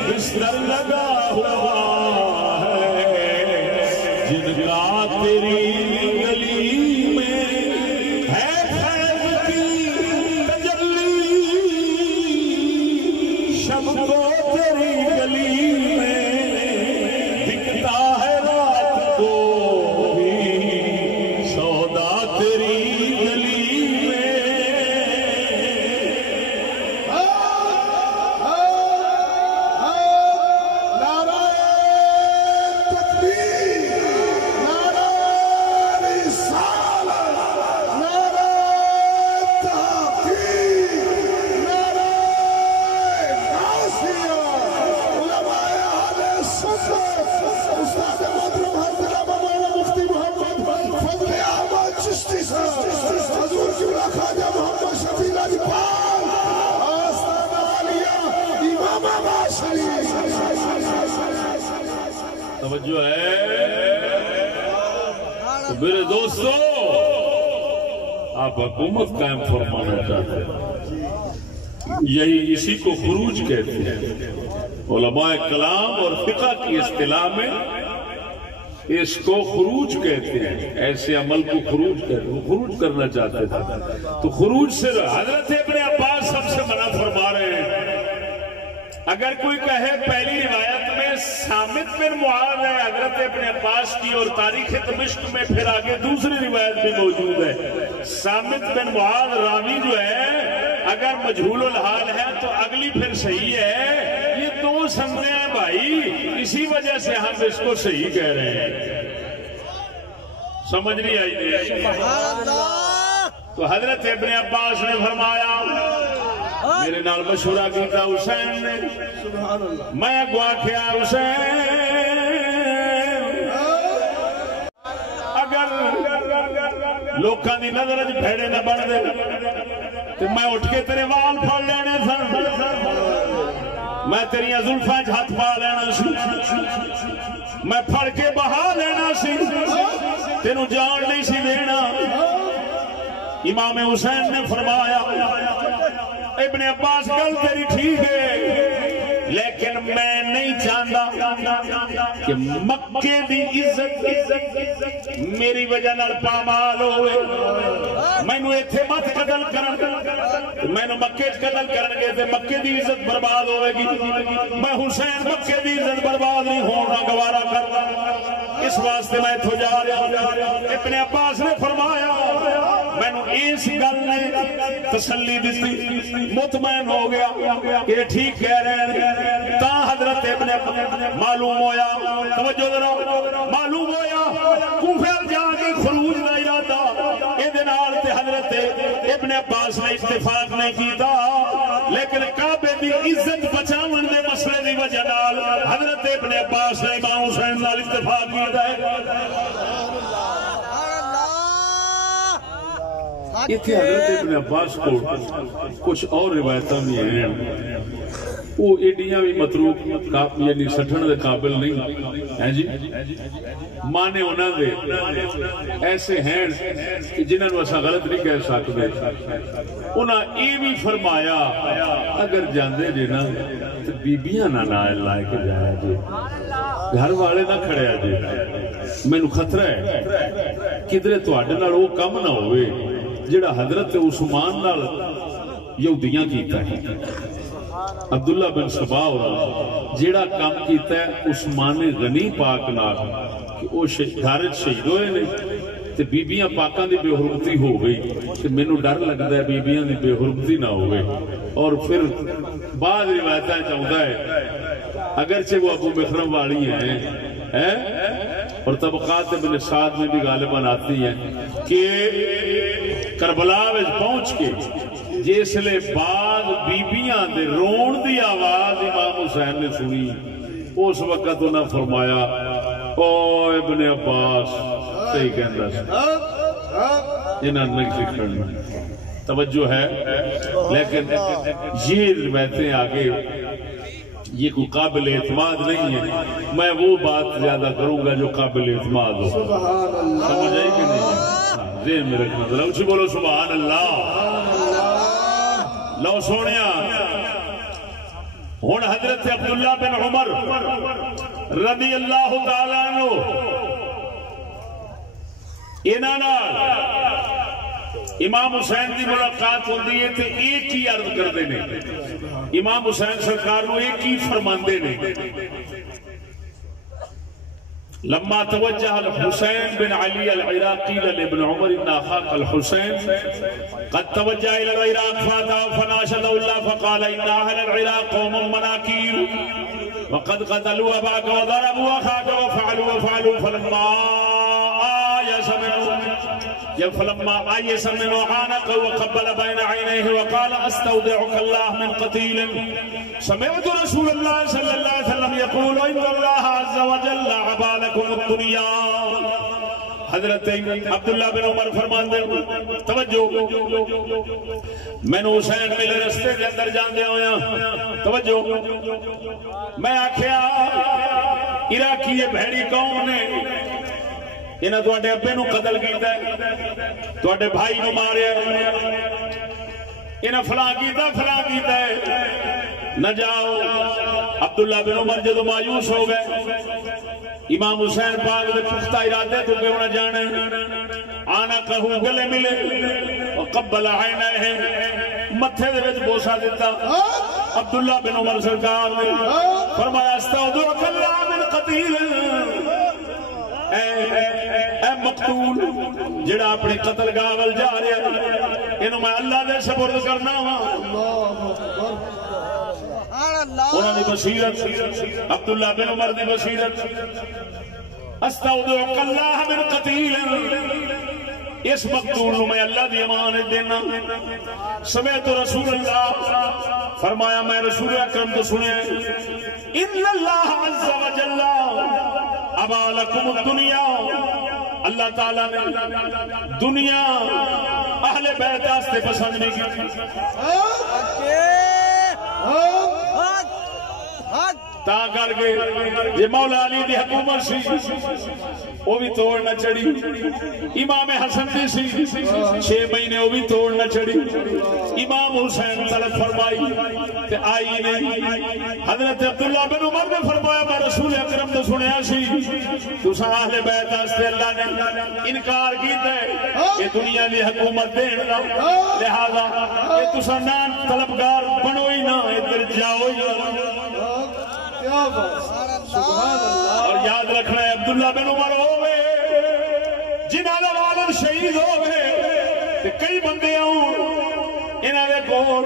بستر لگا ہوا ہے جن کا تیری گلی میں ہے خیر کی تجلی, شب کو تیری گلی میں دکھتا ہے رات کو بھی سودا تیری توجہ ہے تو میرے دوستو آپ حکومت قائم فرمانا چاہتے ہیں، یہی اسی کو خروج کہتے ہیں۔ علماء کلام اور فقہ کی اصطلاح میں اس کو خروج کہتے ہیں، ایسے عمل کو خروج کہتے ہیں، وہ خروج کرنا چاہتے تھے تو خروج سے حضرت ابن عباس سب سے منع فرما رہے ہیں۔ اگر کوئی کہے پہلی روایت میں سامت بن معاذ ہے حضرت ابن عباس کی، اور تاریخ دمشق میں پھر آگے دوسری روایت بھی موجود ہے، سامت بن معاذ راوی جو ہے اگر مجہول الحال ہے تو اگلی پھر صحیح ہے، یہ دو سمجھے ہیں بھائی، اسی وجہ سے ہم اس کو صحیح کہہ رہے ہیں۔ سمجھ نہیں آئی؟ تو حضرت ابن عباس نے فرمایا، میرے نال مشورہ کیتا حسین نے، میں اگوا کیا حسین اگر لوکاں دی نظر وچ بھیڑے نہ بن دے تو میں اٹھ کے تیرے وال پھڑ لینے سن، میں تیریاں زلفاں وچ ہاتھ پا لینا سی، میں پھڑ کے بہا لینا سی، تینوں جان نہیں سی دینا۔ امام حسین نے فرمایا، ابن عباس گل تیری ٹھیک ہے، لیکن میں نہیں چاہتا کہ مکے دی عزت میری وجہ نال پامال ہوئے، مینو ایتھے مت قتل کرن، مینو مکے قتل کرن گے تے مکے دی عزت برباد ہوئے گی، میں حسین مکے دی عزت برباد نہیں ہونا گوارا کرنا، اس واسطے میں اتھوں جا رہا۔ ابن عباس نے فرمایا، مینو اس گل نے تسلی دیتی، مطمئن ہو گیا کہ ٹھیک کہہ رہے ہیں۔ تا حضرت ابن معلوم ہویا، توجہ ذرا، معلوم ہویا کوفے جا کے خروج دا ارادہ اے نال تے حضرت ابن عباس نے اتفاق نہیں کیتا، لیکن کعبے دی عزت بچاون دے مسئلے دی وجہ نال حضرت ابن عباس نے امام حسین نال اتفاق کیتا ہے۔ حضرت ابن عباس کو کچھ اور روایتاں بھی ہیں، وہ ایڈیاں بھی متروک یعنی سٹھن دے قابل نہیں ہیں جی، مانے انہاں دے ایسے ہیں جنہاں نوں اساں غلط نہیں کہہ سکتے۔ انہاں یہ بھی فرمایا، اگر جاندے جے نا تے بیبیاں نہ نال لائے کے جایا جی، گھر والے نہ کھڑیا جی، مینوں خطرہ ہے کدھرے تواڈے نال وہ کم نہ ہوئے جڑا حضرت عثمان نال یہودیاں کیتا ہے۔ عبداللہ بن سبا جڑا کام کیتا ہے عثمان غنی پاک نال کہ وہ گھر شہید ہوئے نے تے بیبیاں پاکاں دی بے حرمتی ہو گئی، تے مینوں ڈر لگدا ہے بیبیاں دی بے حرمتی نہ ہوئے۔ اور پھر بعض روایتاں چاہتا ہے اگرچہ وہ ابو مخرم والی ہیں اور طبقات ابن سعد میں بھی غالباً آتی ہیں کہ کربلا وچ پہنچ کے جس لے بعد بیبیاں دے رون دی آواز امام حسین نے سنی، اس وقت انہاں فرمایا، او ابن عباس صحیح کہندا سی، انہاں نے سکھڑنا توجہ ہے۔ لیکن یہ روایتیں آگے یہ کوئی قابل اعتماد نہیں ہے، میں وہ بات زیادہ کروں گا جو قابل اعتماد ہو۔ سمجھ آئی کہ نہیں؟ ذہن میں رکھنا ذرا اچھی بولو سبحان اللہ۔ لو سونیا ہن حضرت عبداللہ بن عمر رضی اللہ تعالیٰ عنہ انہاں نال امام حسین دی ملاقات ہوندی ہے تے ایک ہی عرض کردے نے، امام حسین سرکار نو ایک ہی فرماندے نے، لما توجہ الحسین بن علی العراقی لابن عمر ان اخاك الحسین قد توجہ الى العراق فاتى فناشد الله فقال ان اهل العراق قوم مناكير وقد قتلوا اباك وضربوا اخاك وفعلوا فلما آيس منه عانق وقبل بين عينيه وقال استودعك الله من قتيل سمعت رسول الله صلى الله عليه وسلم يقول ان الله عز وجل عبا لكم الدنيا حضرت عبداللہ بن عمر فرماندے توجہ میں نے حسین ملے رستے کے اندر جاندے ہویا توجہ میں آکھیا عراقی یہ بھیڑی قوم نے انہاں تواڈے ابے نو قتل کیتا ہے تواڈے بھائی نو ماریا انہاں فلاں کیتا ہے نہ جاؤ عبداللہ بن عمر جدو مایوس ہو گئے امام حسین پاک دے پختہ ارادے تو کیوں نہ جانے آنا کہو گلے ملے وقبل عینیہ متھے دے وچ بوسا دیتا عبداللہ بن عمر سرکار نے فرمایا استودعک اللہ من قتیل اے مقتول جڑا اپنی قتل گاہ ول جا رہا اینو میں اللہ دے سپرد کرنا وا انہوں نے بصیرت عبداللہ بن عمر نے بصیرت استودعک اللہ من قتیل اس مقتول میں اللہ دی امانت دینا سمعت رسول اللہ فرمایا میں رسول اکرم تو سنے ان اللہ عز وجل ابا لکم الدنیا اللہ تعالیٰ نے دنیا اہل بیت واسطے پسند نہیں کی تا کر کے یہ مولا علی دی حکومت سی وہ بھی توڑ نہ چڑی امام حسن دی سی 6 مہینے وہ بھی توڑ نہ چڑی امام حسین طلب فرمائی کہ آئی نہیں حضرت عبداللہ بن عمر نے فرمایا میں رسول اکرم تو سنیا سی تساں اہل بیت واسطے اللہ نے انکار کیتا ہے کہ دنیا دی حکومت دین دا لہذا کہ تساں نہ طلبگار بنو ہی نہ ادھر جاؤ ہی اور یاد رکھنا ہے عبداللہ بن عمر ہوئے جنہاں دا والد شہید ہوئے تے کئی بندے آؤں انہاں دے کول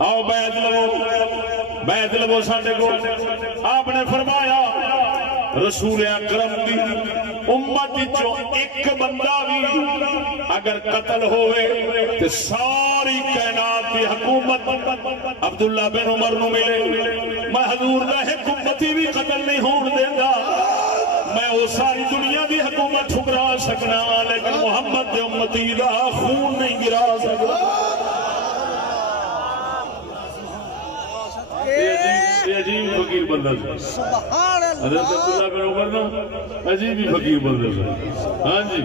آؤ بیعت لو ساڈے کول آپ نے فرمایا رسول اکرم دی امت چوں ایک بندہ بھی اگر قتل ہوئے تو ساری کائنات کی حکومت عبداللہ بن عمر نو ملے میں حضور دا ایک امتی بھی قتل نہیں ہون دیندا میں وہ ساری دنیا دی حکومت ٹھکرا سکنا لیکن محمد دے امتی دا خون نہیں گرا سکتا عجیب فقیر بندہ تھا حضرت عبداللہ بن عمر نا عجیب ہی فقیر بندہ تھا ہاں جی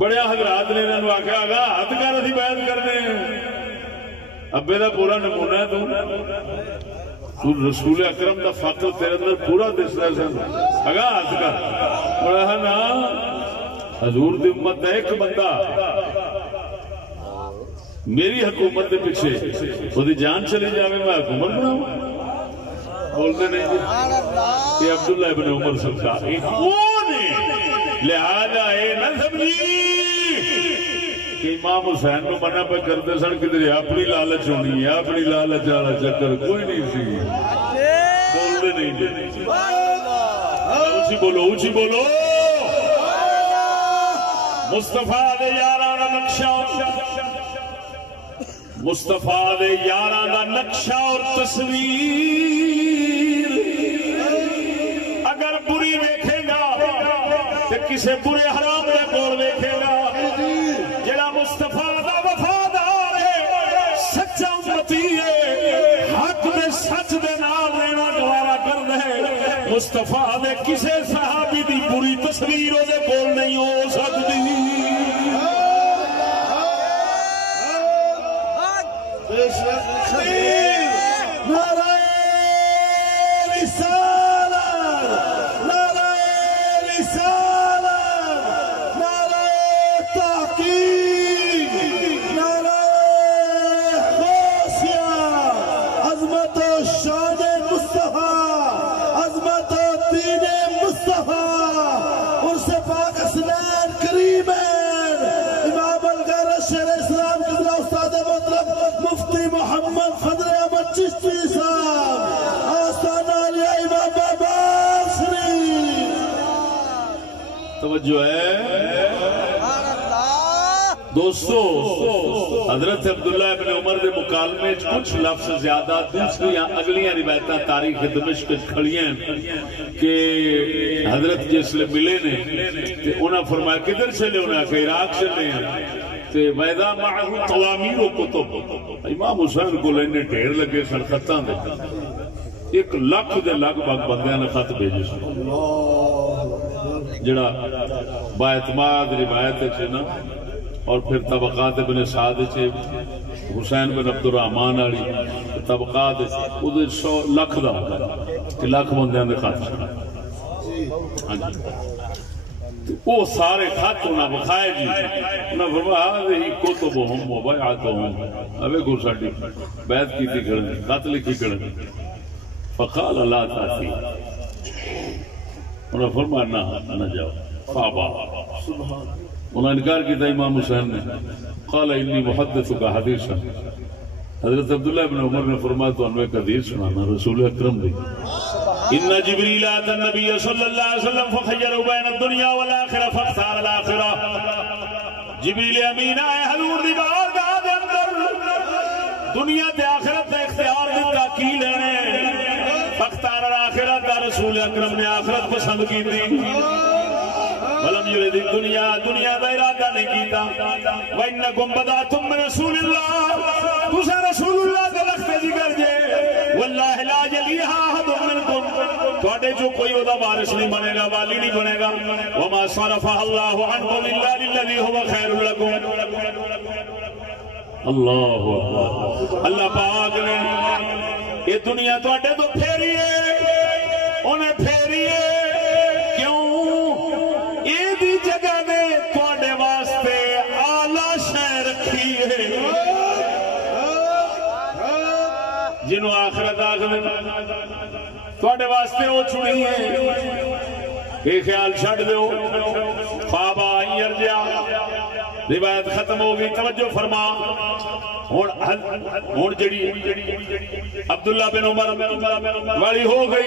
بڑے حضرات نے انہوں آکھا آگا ہاتھ کر اسی بیعت کرنے ابے دا پورا نمونہ ہے تو رسول اکرم دا فقر تیرے اندر پورا دس رہا ہے آگا ہاتھ کر بڑا ہے نا حضور دی امت دا ایک بندہ میری حکومت دے پیچھے وہ دی جان چلی جاوے میں حکومت بناؤں بولتے نہیں یہ عبداللہ ابن عمر سرکار لہذا اے نہ سمجھی کہ امام حسین کو منع پہ کرتے سن کدھر اپنی لالچ ہونی ہے اپنی لالچ والا چکر کوئی نہیں سی بولتے نہیں اونچی بولو اونچی بولو مصطفیٰ دے یاراں دا نقشہ مصطفیٰ دے یاراں دا نقشہ اور تصویر اگر بری ویکھے گا تے کسے برے حرام دے کول ویکھے گا جڑا مصطفیٰ دا وفادار ہے سچا امتی ہے حق دے سچ دے نال رہنا گوارا کردا ہے مصطفیٰ دے کسے صحابی دی بری تصویر او دے کول نہیں ہو سکتی نعرہ رسالت نعرہ رسالت نعرہ تحقیق نعرہ غوثیہ عظمت و شان مصطفیٰ عظمت و دین مصطفیٰ عرص پاک اسنان کریمین امام الغیر شہر اسلام قبلہ استاد محترم مفتی محمد فضل احمد چشتی صاحب آستانہ علی امام بابا شریف توجہ ہے دوستو حضرت عبداللہ ابن عمر دے مکالمے کچھ لفظ زیادہ دوسری اگلیاں روایتاں تاریخ دمشق کھڑیاں کہ حضرت جس لئے ملے نے انہاں فرمایا کدھر چلے انہاں کہ عراق چلے ہیں تے ویدہ معہو توامیر و کتب امام حسین کو لینے ڈھیر لگے سن خطاں دے 1 لاکھ دے لگ بھگ بندیاں نے خط بھیجے سن جڑا با اعتماد روایت ہے نا اور پھر طبقات ابن سعد چھے حسین بن عبد الرحمن علی طبقات ادھر 100 لاکھ دا ہوگا کہ لاکھ بندیاں نے خط ہاں جی وہ سارے خط انہاں بخائے جی انہاں فرمایا ہی کتبہم و بیعتہم اوے کو ساڈی بیعت کیتی کھڑے خط لکھی کھڑے فقال لا تاتی انہوں نے فرمایا نہ جاؤ فابا انہوں نے انکار کیا امام حسین نے قال انی محدثک حدیثا حضرت عبداللہ ابن عمر نے فرمایا تو انہوں ایک حدیث سنانا رسول اکرم دی ان جبریل آتا النبی صلی اللہ علیہ وسلم فخیروا بین الدنیا والآخرہ فاختار الآخرہ جبریل امین آئے حضور دی بارگاہ دے اندر دنیا تے آخرت دا اختیار دیتا کی لینے فاختار الآخرت دا رسول اکرم نے آخرت پسند کی دی ولم یرید دنیا دا ارادہ نہیں کیتا وَإِنَّكُمْ بَدَأْتُمْ مِنْ رَسُولِ اللَّهِ تُسے رسول اللہ کے لخت ذکر جے واللہ لا یلیہا احد منکم تواڈے جو کوئی ودا وارث نہیں بنے گا والی نہیں بنے گا وما صرفها اللہ عنکم الا للذی هو خیر لکم اللہ اکبر اللہ پاک نے یہ دنیا تواڈے تو پھیری ہے انہیں پھیری ہے کیوں یہ دی جگہ نے تواڈے واسطے اعلیٰ شے رکھی ہے جنہوں آخرت آخر تواڈے واسطے وہ چنی ہے یہ خیال چھڑ دیو خوابا یرجع روایت ختم ہو گئی توجہ فرما ہون جڑی عبداللہ بن عمر والی ہو گئی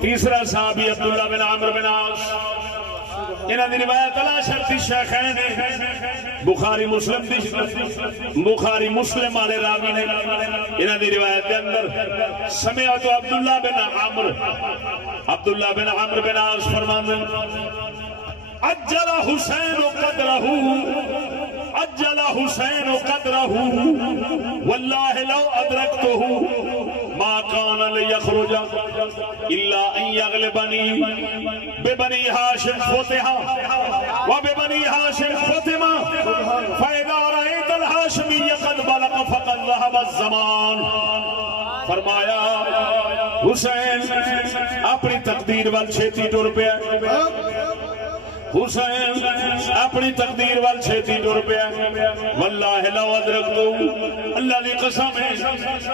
تیسرا صحابی عبداللہ بن عمرو بن عاص انہاں دی روایت علی شرط الشیخین بخاری مسلم والے راوی نے انہاں دی روایت کے اندر سمعت عبداللہ بن عمرو بن عاص فرماندے اجل حسین قدرہ واللہ لو ادرکتہ ما کان لیخرج الا ان یغلبنی ببنی ہاشم فتحا وببنی ہاشم ختما فاذا رأیت الہاشمی قد بلغ فقد ذهب الزمان فرمایا حسین اپنی تقدیر وال چھیتی ٹر پیا حسین اپنی تقدیر وال چھیتی ٹر پیا واللہ لو ادرکتو اللہ دی قسم ہے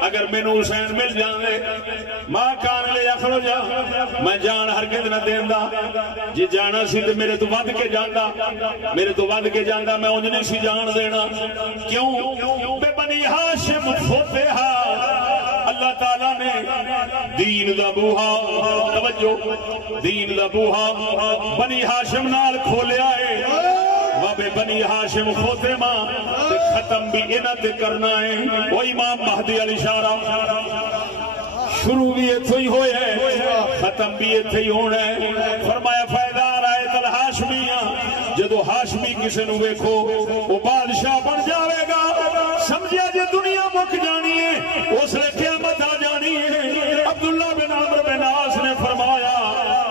اگر مینوں حسین مل جاندے ما کان لے اخرج میں جان ہرگز نہ دیندا جے جانا سی تے میرے تو ود کے جاندا میں انج نہیں سی جان دینا کیوں بے بنی ہاشم فتحا اللہ تعالیٰ نے دین دا بوہا توجہ دین دا بوہا بنی ہاشم نال کھولیا ہے وابے بنی ہاشم ختمہ تے ختم بھی انت کرنا ہے وہ امام مہدی علی شارہ شروع بھی اتھو ہی ہوئے ہے ختم بھی اتھو ہی ہونا ہے فرمایا فائدہ رائے تل ہاشمیہ جدو ہاشمی کسے نو دیکھو وہ بادشاہ بن جاوے گا سمجھیا جے دنیا مک جانی ہے اس نے قیامت آ جانی ہے عبداللہ بن عمرو بن عاص نے فرمایا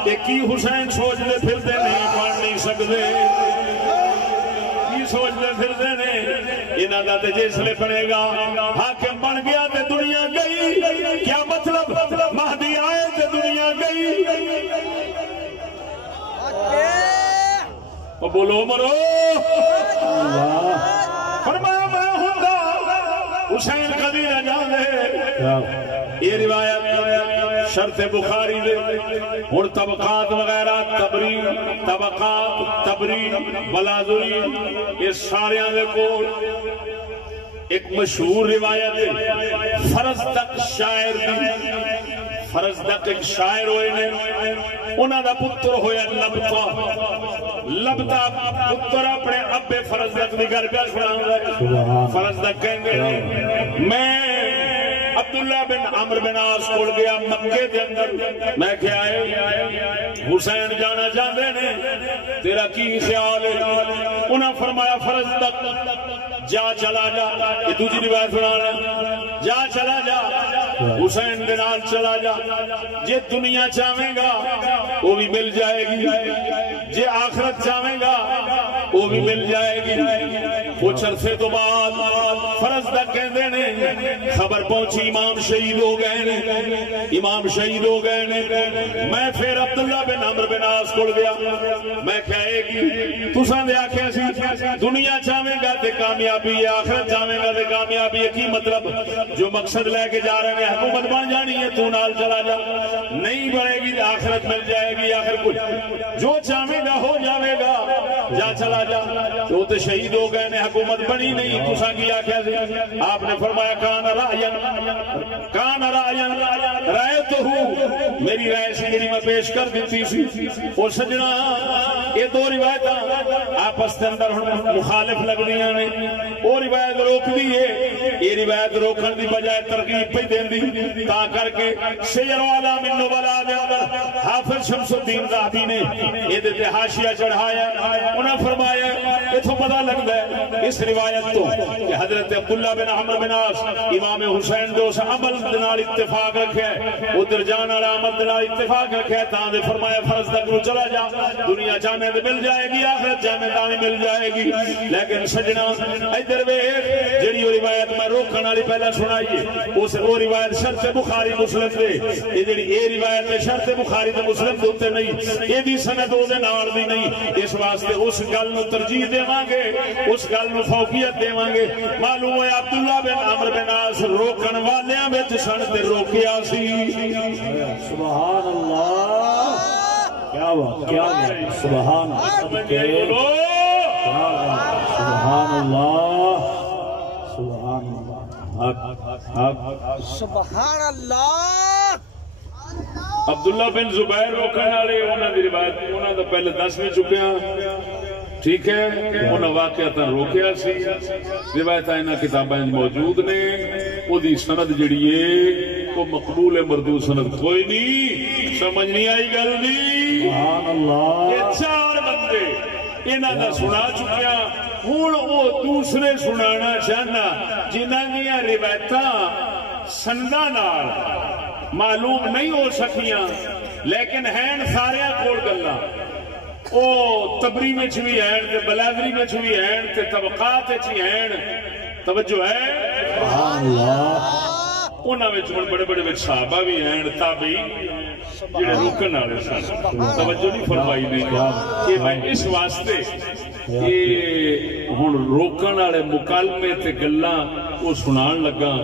کہ کی حسین سوچ دے پھر دے نہیں پڑھ نہیں سکتے کی سوچ دے پھر دے نہیں انہاں دا تے جس لے بنے گا حاکم بن گیا تے دنیا گئی کیا مطلب مہدی آئے تے دنیا گئی بولو مرو فرمایا میں ہوندا حسین کبھی نہ جاندے یہ روایت شرط بخاری دے ہن طبقات وغیرہ تبرین بلازری یہ ساریاں دے کول ایک مشہور روایت ہے فرض تک شاعر دی فرزدق ایک شاعر ہوئے نے انہاں دا پتر ہویا لبتا پتر اپنے ابے فرزدق دی گل پہ سناؤں فرزدق کہیں گے میں عبداللہ بن عمر بن عاص کھول گیا مکے دے اندر میں کیا ہے حسین جانا چاہتے نے تیرا کی خیال ہے انہاں فرمایا فرزدق جا چلا جا یہ دوسری روایت سنانا جا چلا جا حسین دے نال چلا جا جے دنیا چاہے گا وہ بھی مل جائے گی جے آخرت چاہے گا وہ بھی مل جائے گی کچھ عرصے تو بعد فرزدق کہندے نے خبر پہنچی امام شہید ہو گئے نے امام شہید ہو گئے نے میں پھر عبداللہ بن عمر بن عاص کھل گیا میں کہے گی تساں دے آکھیا سی دنیا چاہے گا تے کامیابی ہے آخرت چاہے گا تے کامیابی ہے کی مطلب جو مقصد لے کے جا رہے ہیں حکومت بن جانی ہے تو نال چلا جا نہیں بنے گی آخرت مل جائے گی آخر کچھ جو چاہے گا ہو جائے گا جا چلا جا تو تے شہید ہو گئے نے حکومت بنی نہیں تساں کی آکھیا سی آپ نے فرمایا کان رائن رائے تو ہوں میری رائے سے میری میں پیش کر دیتی سی اور سجنا یہ دو روایتاں آپس کے اندر مخالف لگ دیاں نے وہ روایت روک دیئے یہ روایت روکن دی بجائے ترغیب پہ دین دی تا کر کے سیر والا من نبلا دے اندر حافظ شمس الدین ذہبی نے یہ دیتے حاشیہ چڑھایا انہاں فرمایا یہ تو پتہ لگتا ہے اس روایت تو کہ حضرت عبداللہ بن عمر بن عاص امام حسین دے اس عمل دنال اتفاق رکھے ادھر جان والا عمل دنال اتفاق رکھے تاں دے فرمایا فرزدق نو چلا جا دنیا جانے دے مل جائے گی آخرت جانے دے مل جائے گی لیکن سجنا ادھر ویکھ جڑی روایت میں روکن والی پہلا سنائیے اس وہ روایت شرط بخاری مسلم دے یہ جڑی یہ روایت شرط بخاری تے مسلم دے اوتے نہیں یہ دی سند او دے نال دی نہیں اس واسطے اس گل نو ترجیح دیواں گے اس گل نو فوقیت دیواں گے معلوم ہے عبداللہ بن عمر بن عاص روکن والیاں وچ سن تے روکیا سی سبحان اللہ کیا بات کیا بات سبحان اللہ سبحان اللہ سبحان اللہ سبحان اللہ عبداللہ بن زبیر روکن والے انہاں دی روایت انہاں دا پہلے دس بھی چکے ہیں ٹھیک ہے انہاں واقعتا روکیا سی روایت انہاں کتاباں موجود نے او دی سند جڑی ہے وہ مقبول ہے مردود سند کوئی نہیں سمجھ نہیں آئی گل دی سبحان اللہ یہ چار بندے انہاں دا سنا چکیا ہن او دوسرے سنانا چاہنا جنہاں دیاں روایتاں سنداں نال معلوم نہیں ہو سکیاں لیکن ہیں سارے کول گلاں او تبری وچ بھی ہیں تے بلادری وچ بھی ہیں تے طبقات وچ ہیں توجہ ہے سبحان اللہ انہاں وچ بڑے بڑے صحابہ بھی ہیں تابعین جڑے روکن والے سن توجہ نہیں فرمائی نہیں کہ میں اس واسطے یہ ہن روکن والے مکالمے تے گلاں او سنان لگا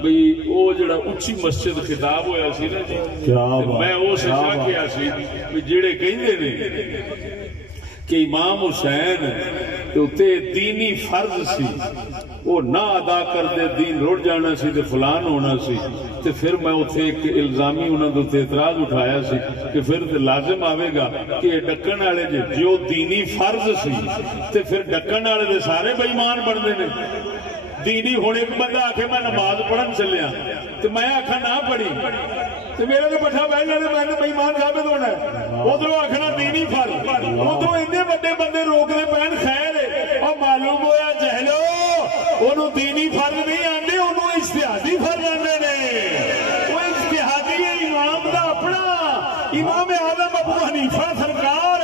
بھئی او جڑا اچھی مسجد خطاب ہویا سی نا جی میں او سجا کیا سی بھئی جڑے کہندے نے کہ امام حسین تے دینی فرض سی وہ نہ ادا کر دے دین رڑ جانا سی تے فلان ہونا سی تے پھر میں اتنے ایک الزامی انہوں نے اعتراض اٹھایا سی کہ پھر تے لازم آئے گا کہ ڈکن والے جو دینی فرض سی تے پھر ڈکن والے دے سارے بے ایمان بنتے ہیں دینی ہونے ایک بندہ آکھے میں نماز پڑھن چلیا تو میں آکھا نہ پڑھی تو میرے تو بٹھا بیٹھنا میں نے بے ایمان ثابت ہونا ہے ادھر آکھنا دینی فرض ادھر اتنے بڑے بندے روکنے پہن خیر ہے اور معلوم ہوا جہلو انہوں دینی فرض نہیں آتے انہوں اجتہادی فرض آتے نے وہ اجتہادی ہے امام دا اپنا امام اعظم ابو حنیفہ سرکار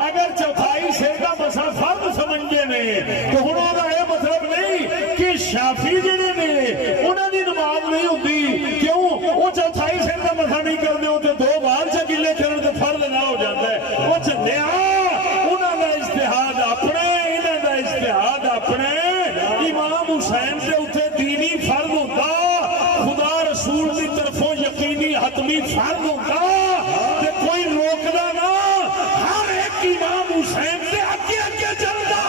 اگر چوتھائی شیر کا مسئلہ فرض سمجھتے نے تو انہوں نے یہ مطلب نہیں کہ شافی جڑے نے انہوں نے نماز نہیں ہوتی کیوں وہ چوتھائی شیر کا مسئلہ نہیں کرتے ہوتے دو بار چکلے کرنے تو فرض نہ ہو جاتا ہے وہ چلے انہوں نے اجتہاد اپنے انہوں نے اجتہاد اپنے امام حسین سے اتنے دینی فرض ہوتا خدا رسول کی طرفوں یقینی حتمی فرض ہوتا کہ کوئی روکنا نہ ہر ایک امام حسین سے اگے اگے چلتا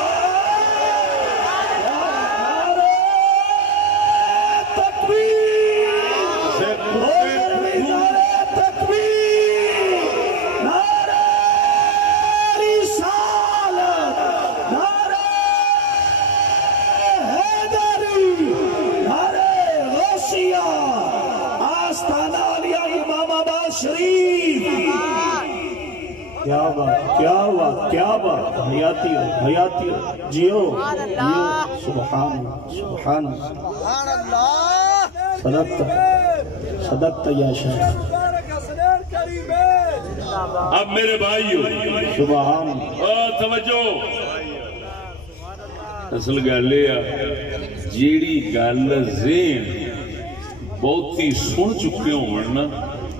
آستانہ علیہ امام آباد شریف. کیا بات، کیا بات، کیا بات. حیاتی ہو، حیاتی ہو، جیو جیو. سبحان اللہ، سبحان اللہ. سبحان اللہ. صدقت، صدقت یا شیخ. اب میرے بھائیو سبحان اللہ. توجہ، اصل گل یہ جیڑی گل ذہن بہتی سن چکے ہونا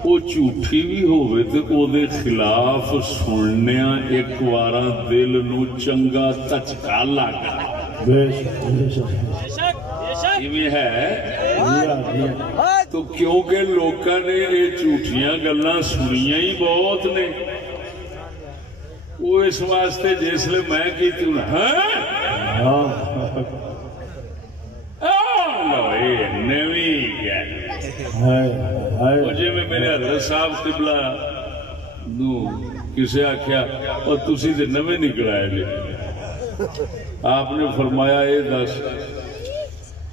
وہ جھوٹھی بھی ہوئے تے او دے خلاف سننیا ایک وارا دل نو چنگا تچکا لگا. یہ ہے تو کیونکہ لوکاں نے یہ جھوٹیاں گلاں سنیاں ہی بہت نے، وہ اس واسطے جسلے میں کیتی نویں گل جی میں میرے حضرت صاحب قبلہ نو کسے آخیا اور تسی تے نویں نکل آئے لے. آپ نے فرمایا اے دس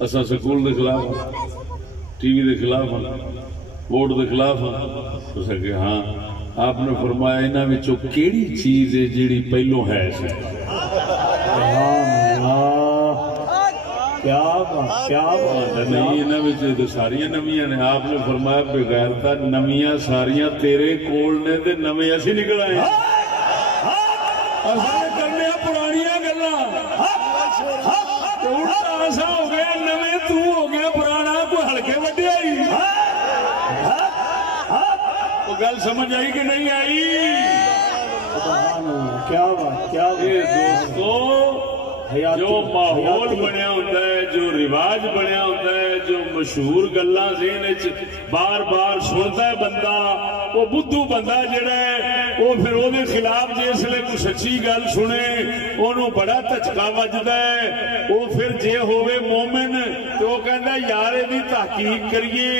اسا سکول دے خلاف ہاں، ٹی وی دے خلاف ہاں، ووٹ دے خلاف ہاں؟ اس کہ ہاں. آپ نے فرمایا انہاں وچوں کیڑی چیز ہے جیڑی پہلو ہے سی؟ کیا بات، کیا بات. نہیں انہاں وچ ساریاں نویاں نے. آپ نے فرمایا بغیرتا نویاں ساریاں تیرے کول نے تے نویں اسی نکل آئے. اساں کرنے پرانیاں گلاں ایسا ہو گیا نویں تو ہو گیا پرانا کوئی ہلکے وڈے آئی. وہ گل سمجھ آئی کہ نہیں آئی؟ کیا بات، کیا دوستو جو ماحول بنیا ہوتا ہے، جو رواج بنیا ہوتا ہے، جو مشہور گلاں ذہن بار بار سنتا ہے بندہ، وہ بدھو بندہ جڑا ہے وہ پھر وہ خلاف جسے کوئی سچی گل سنے انہوں بڑا تچکا وجدا ہے. وہ پھر جے ہوئے مومن تو وہ کہندا یار یہ تحقیق کریے،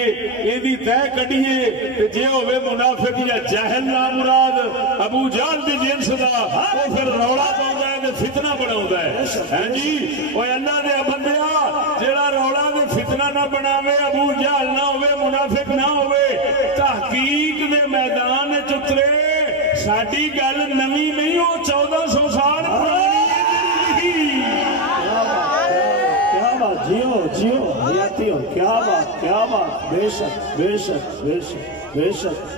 یہ طے کڈیے. جے ہوئے منافق یا جاہل نامراد ابو جہل دی جنس دا وہ پھر رولا پاؤندا ہے تے فتنہ بناؤندا ہے. ہاں جی وہ اللہ دے بندیا جڑا رولا تے فتنہ نہ بناوے، ابو جہل نہ ہوئے، منافق نہ ہوئے، تحقیق دے میدان وچ اترے. ساڈی گل نویں نہیں، وہ 1400 سال پرانی ہے. کیا بات، جیو جیو، حیاتی ہو. کیا بات، کیا بات. بے شک، بے شک، بے شک، بے شک.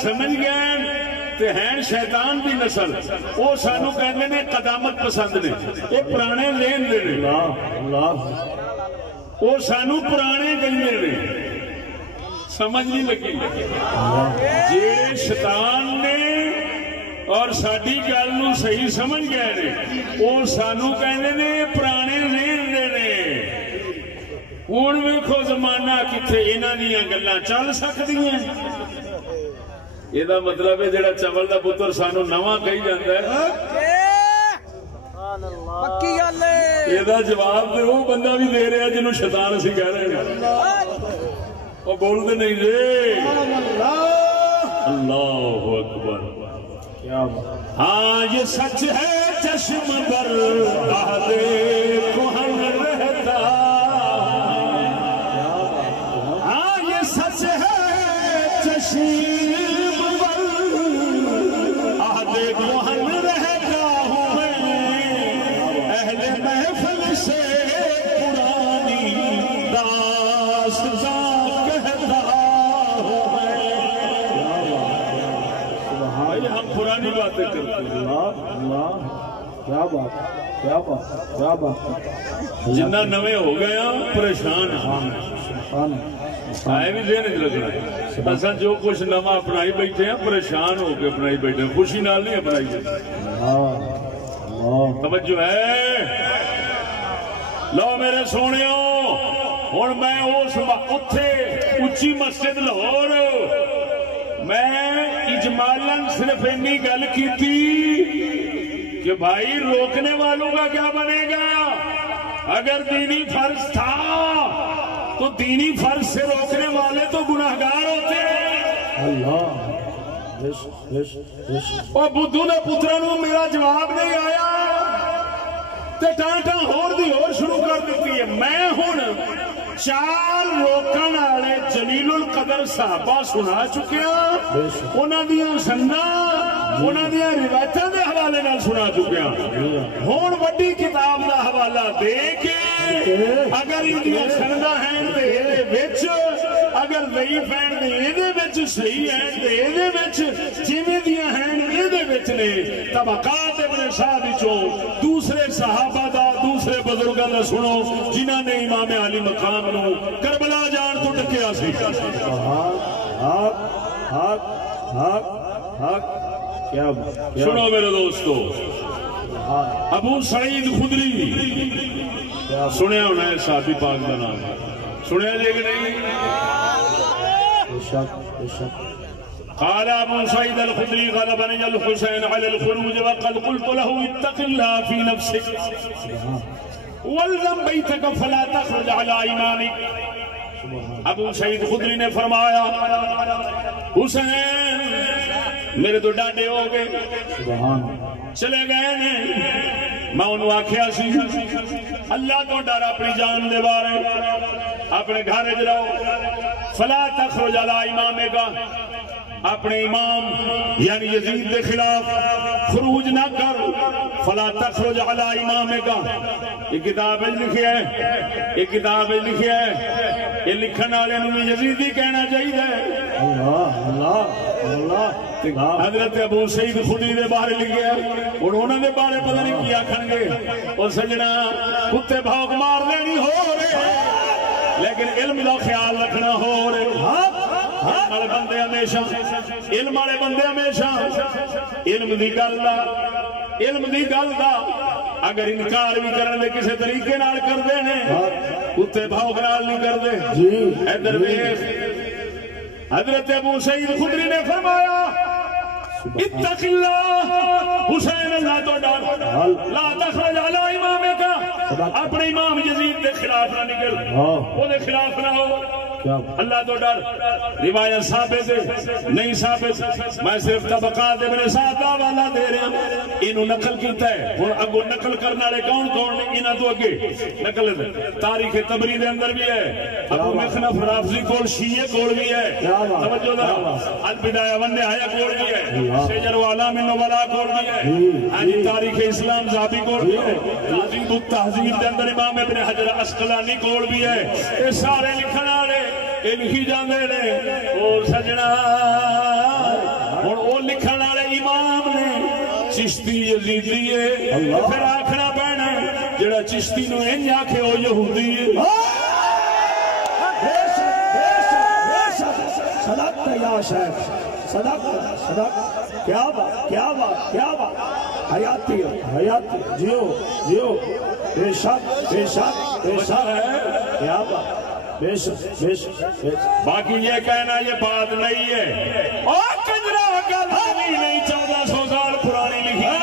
سمجھ گئے ہیں شیطان دی نسل، وہ سانو کہندے نے قدامت پسند نے، یہ پرانے لین دے نے، وہ سانو پرانے کہندے نے. سمجھ نہیں لگی؟ جے شیطان نے اور ساڈی گل نو صحیح سمجھ گئے نے، وہ سانو کہندے نے پرانے لین دے نے. ہن ویکھو زمانہ کتھے انہاں دیاں گلاں چل سکدیاں. یہ مطلب ہے جڑا چول دا پتر سانو نواں کہی جاندا ہے، پکی گل ہے. یہ جواب تے وہ بندہ بھی دے رہا جنہوں شیطان اسی کہہ رہے ہیں. وہ بولتے نہیں جی. اللہ اکبر. کیا بات. ہاں یہ سچ ہے چشم پر آدے کہن رہتا. ہاں یہ سچ ہے چشم جنہ نویں ہو گیا پریشان آئے بھی ذہن چ رکھنا. اصا جو کچھ نواں اپنائی بیٹھے ہیں پریشان ہو کے اپنائی بیٹھے ہیں، خوشی نال نہیں اپنائی بیٹھے. توجہ ہے. لو میرے سونےو، ہوں میں اس اتھے اچھی مسجد لاہور میں اجمالن صرف اینی گل کی تھی کہ بھائی روکنے والوں کا کیا بنے گا؟ اگر دینی فرض تھا تو دینی فرض سے روکنے والے تو گناہگار ہوتے ہیں۔ اللہ اور بدھو دے پتروں نو میرا جواب نہیں آیا تے ٹانٹاں ہور دی ہور شروع کر دیتی ہے۔ میں ہن چار روکن والے جلیل القدر صحابہ سنا چکیا، انہاں دیاں سناں انہاں دیاں روایتاں دے حوالے نال سنا چکیا، ہن وڈی کتاب دا حوالہ دے کے اگر اندیاں سناں ہیں تے اے وچ اگر ضعیف ہیں تے اے وچ صحیح ہیں تے اے وچ جویں دیاں ہیں اے وچ نے طبقات ابن سعد وچوں دوسرے صحابہ دا دوسرے بزرگاں دا سنو جنہاں نے امام علی مقام نو کربلا جان تو ڈکیا سی۔ سنو میرے دوستو، ابو سعید خدری سنیا ہونا ہے صحابی پاک کا نام، سنیا جی کہ نہیں؟ قال ابو سعید الخدری غلبني الحسين على الخروج وقد قلت له اتق الله في نفسك والزم بیتک فلا تخرج علی امامک۔ ابو سعید خدری نے فرمایا حسین میرے تو ڈانڈے ہو گئے چلے گئے نے، میں انہوں آکھیا سی اللہ تو ڈر اپنی جان دے بارے، اپنے گھر جاؤ، فلا تخرج علی امامک، اپنے امام یعنی یزید کے خلاف خروج نہ کر، فلا تخرج علی امامک۔ یہ کتاب لکھیا ہے، یہ کتاب لکھیا ہے، یہ لکھن والے نوں یزیدی کہنا چاہیے۔ حضرت ابو سعید خدری دے بارے لکھیا ہے، انہوں نے بارے پتہ نہیں کیا کھن گے، اور سجنا کتے بھونک مار لینی ہو رہے لیکن علم دا خیال رکھنا ہو رہے۔ والے بندے ہمیشہ علم والے بندے ہمیشہ علم دی گل دا اگر انکار بھی کرنے دے کسی طریقے نال کر دے نے کتے بھونک نال نہیں کر دے۔ ادھر ویکھ حضرت ابو سعید خدری نے فرمایا اتق اللہ، حسین اللہ تو ڈر، لا تخرج علی امامک، اپنے امام یزید دے خلاف نہ نکل، وہ دے خلاف نہ ہو، اللہ تو ڈر۔ روایت ثابت ہے نہیں ثابت، میں صرف طبقات ابن سعد کا حوالہ دے رہا ہوں، انہوں نقل کیتا ہے۔ ہن اگوں نقل کرنے والے کون کون نے؟ انہاں تو اگے نقل تاریخ طبری دے اندر بھی ہے، ابو مخنف رافضی کول، شیعہ کول بھی ہے، توجہ ذرا، البدایہ والنہایہ کول بھی ہے، شجر اعلام النبلاء کول بھی ہے، ہاں جی تاریخ اسلام ذہبی کول بھی ہے، تہذیب التہذیب دے اندر امام ابن حجر عسقلانی کول بھی ہے، یہ سارے لکھن والے لکھی جاندے نے۔ اور سجنا ہن او لکھن والے امام نے چشتی یزیدی ہے، پھر آکھنا پینا جڑا چشتی نو انج آکھے او یہودی ہے۔ صدقت یا شیخ، صدقت، کیا بات، کیا بات، کیا بات، حیاتی حیاتی، جیو جیو، بے شک بے شک بے شک ہے، کیا بات، بے شک بے شک۔ باقی یہ کہنا یہ بات نہیں ہے، اور کنجرا گل نہیں 1400 سال پرانی لکھی۔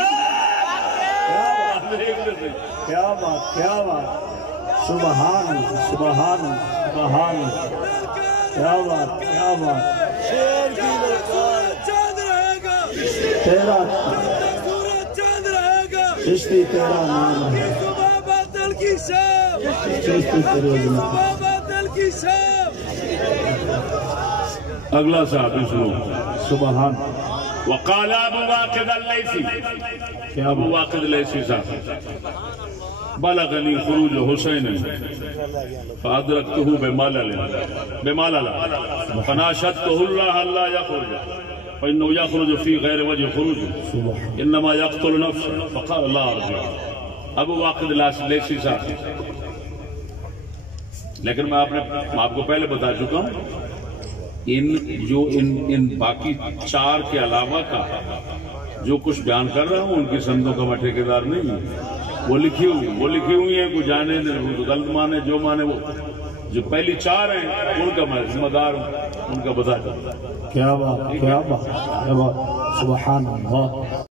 کیا بات، کیا بات، سبحان سبحان سبحان، کیا بات، کیا بات، چاند رہے گا، تیرا سورج چاند رہے گا، چشتی تیرا نام ہے، صبح باطل کی شام، چشتی تیرا نام ہے۔ صبح باطل کی شام۔ اگلا صحابی سنو، سبحان۔ وقال ابو واقد اللیثی، کیا ابو واقد اللیثی صاحب، بلغنی خروج حسین فادرکتہ بمالل فناشدتہ اللہ اللہ یخرج فإنه يخرج في غیر وجه خروج انما يقتل نفس فقال اللہ ارجع۔ ابو واقد اللیثی صاحب، لیکن میں آپ کو پہلے بتا چکا ہوں ان باقی چار کے علاوہ کا جو کچھ بیان کر رہا ہوں ان کی سندوں کا میں ٹھیکیدار نہیں ہوں، وہ لکھی ہوئی ہیں، کوئی جانے غلط مانے جو مانے، وہ جو پہلی چار ہیں ان کا میں ذمہ دار ہوں، ان کا بتا دوں۔ کیا بات، کیا بات، کیا بات، سبحان اللہ۔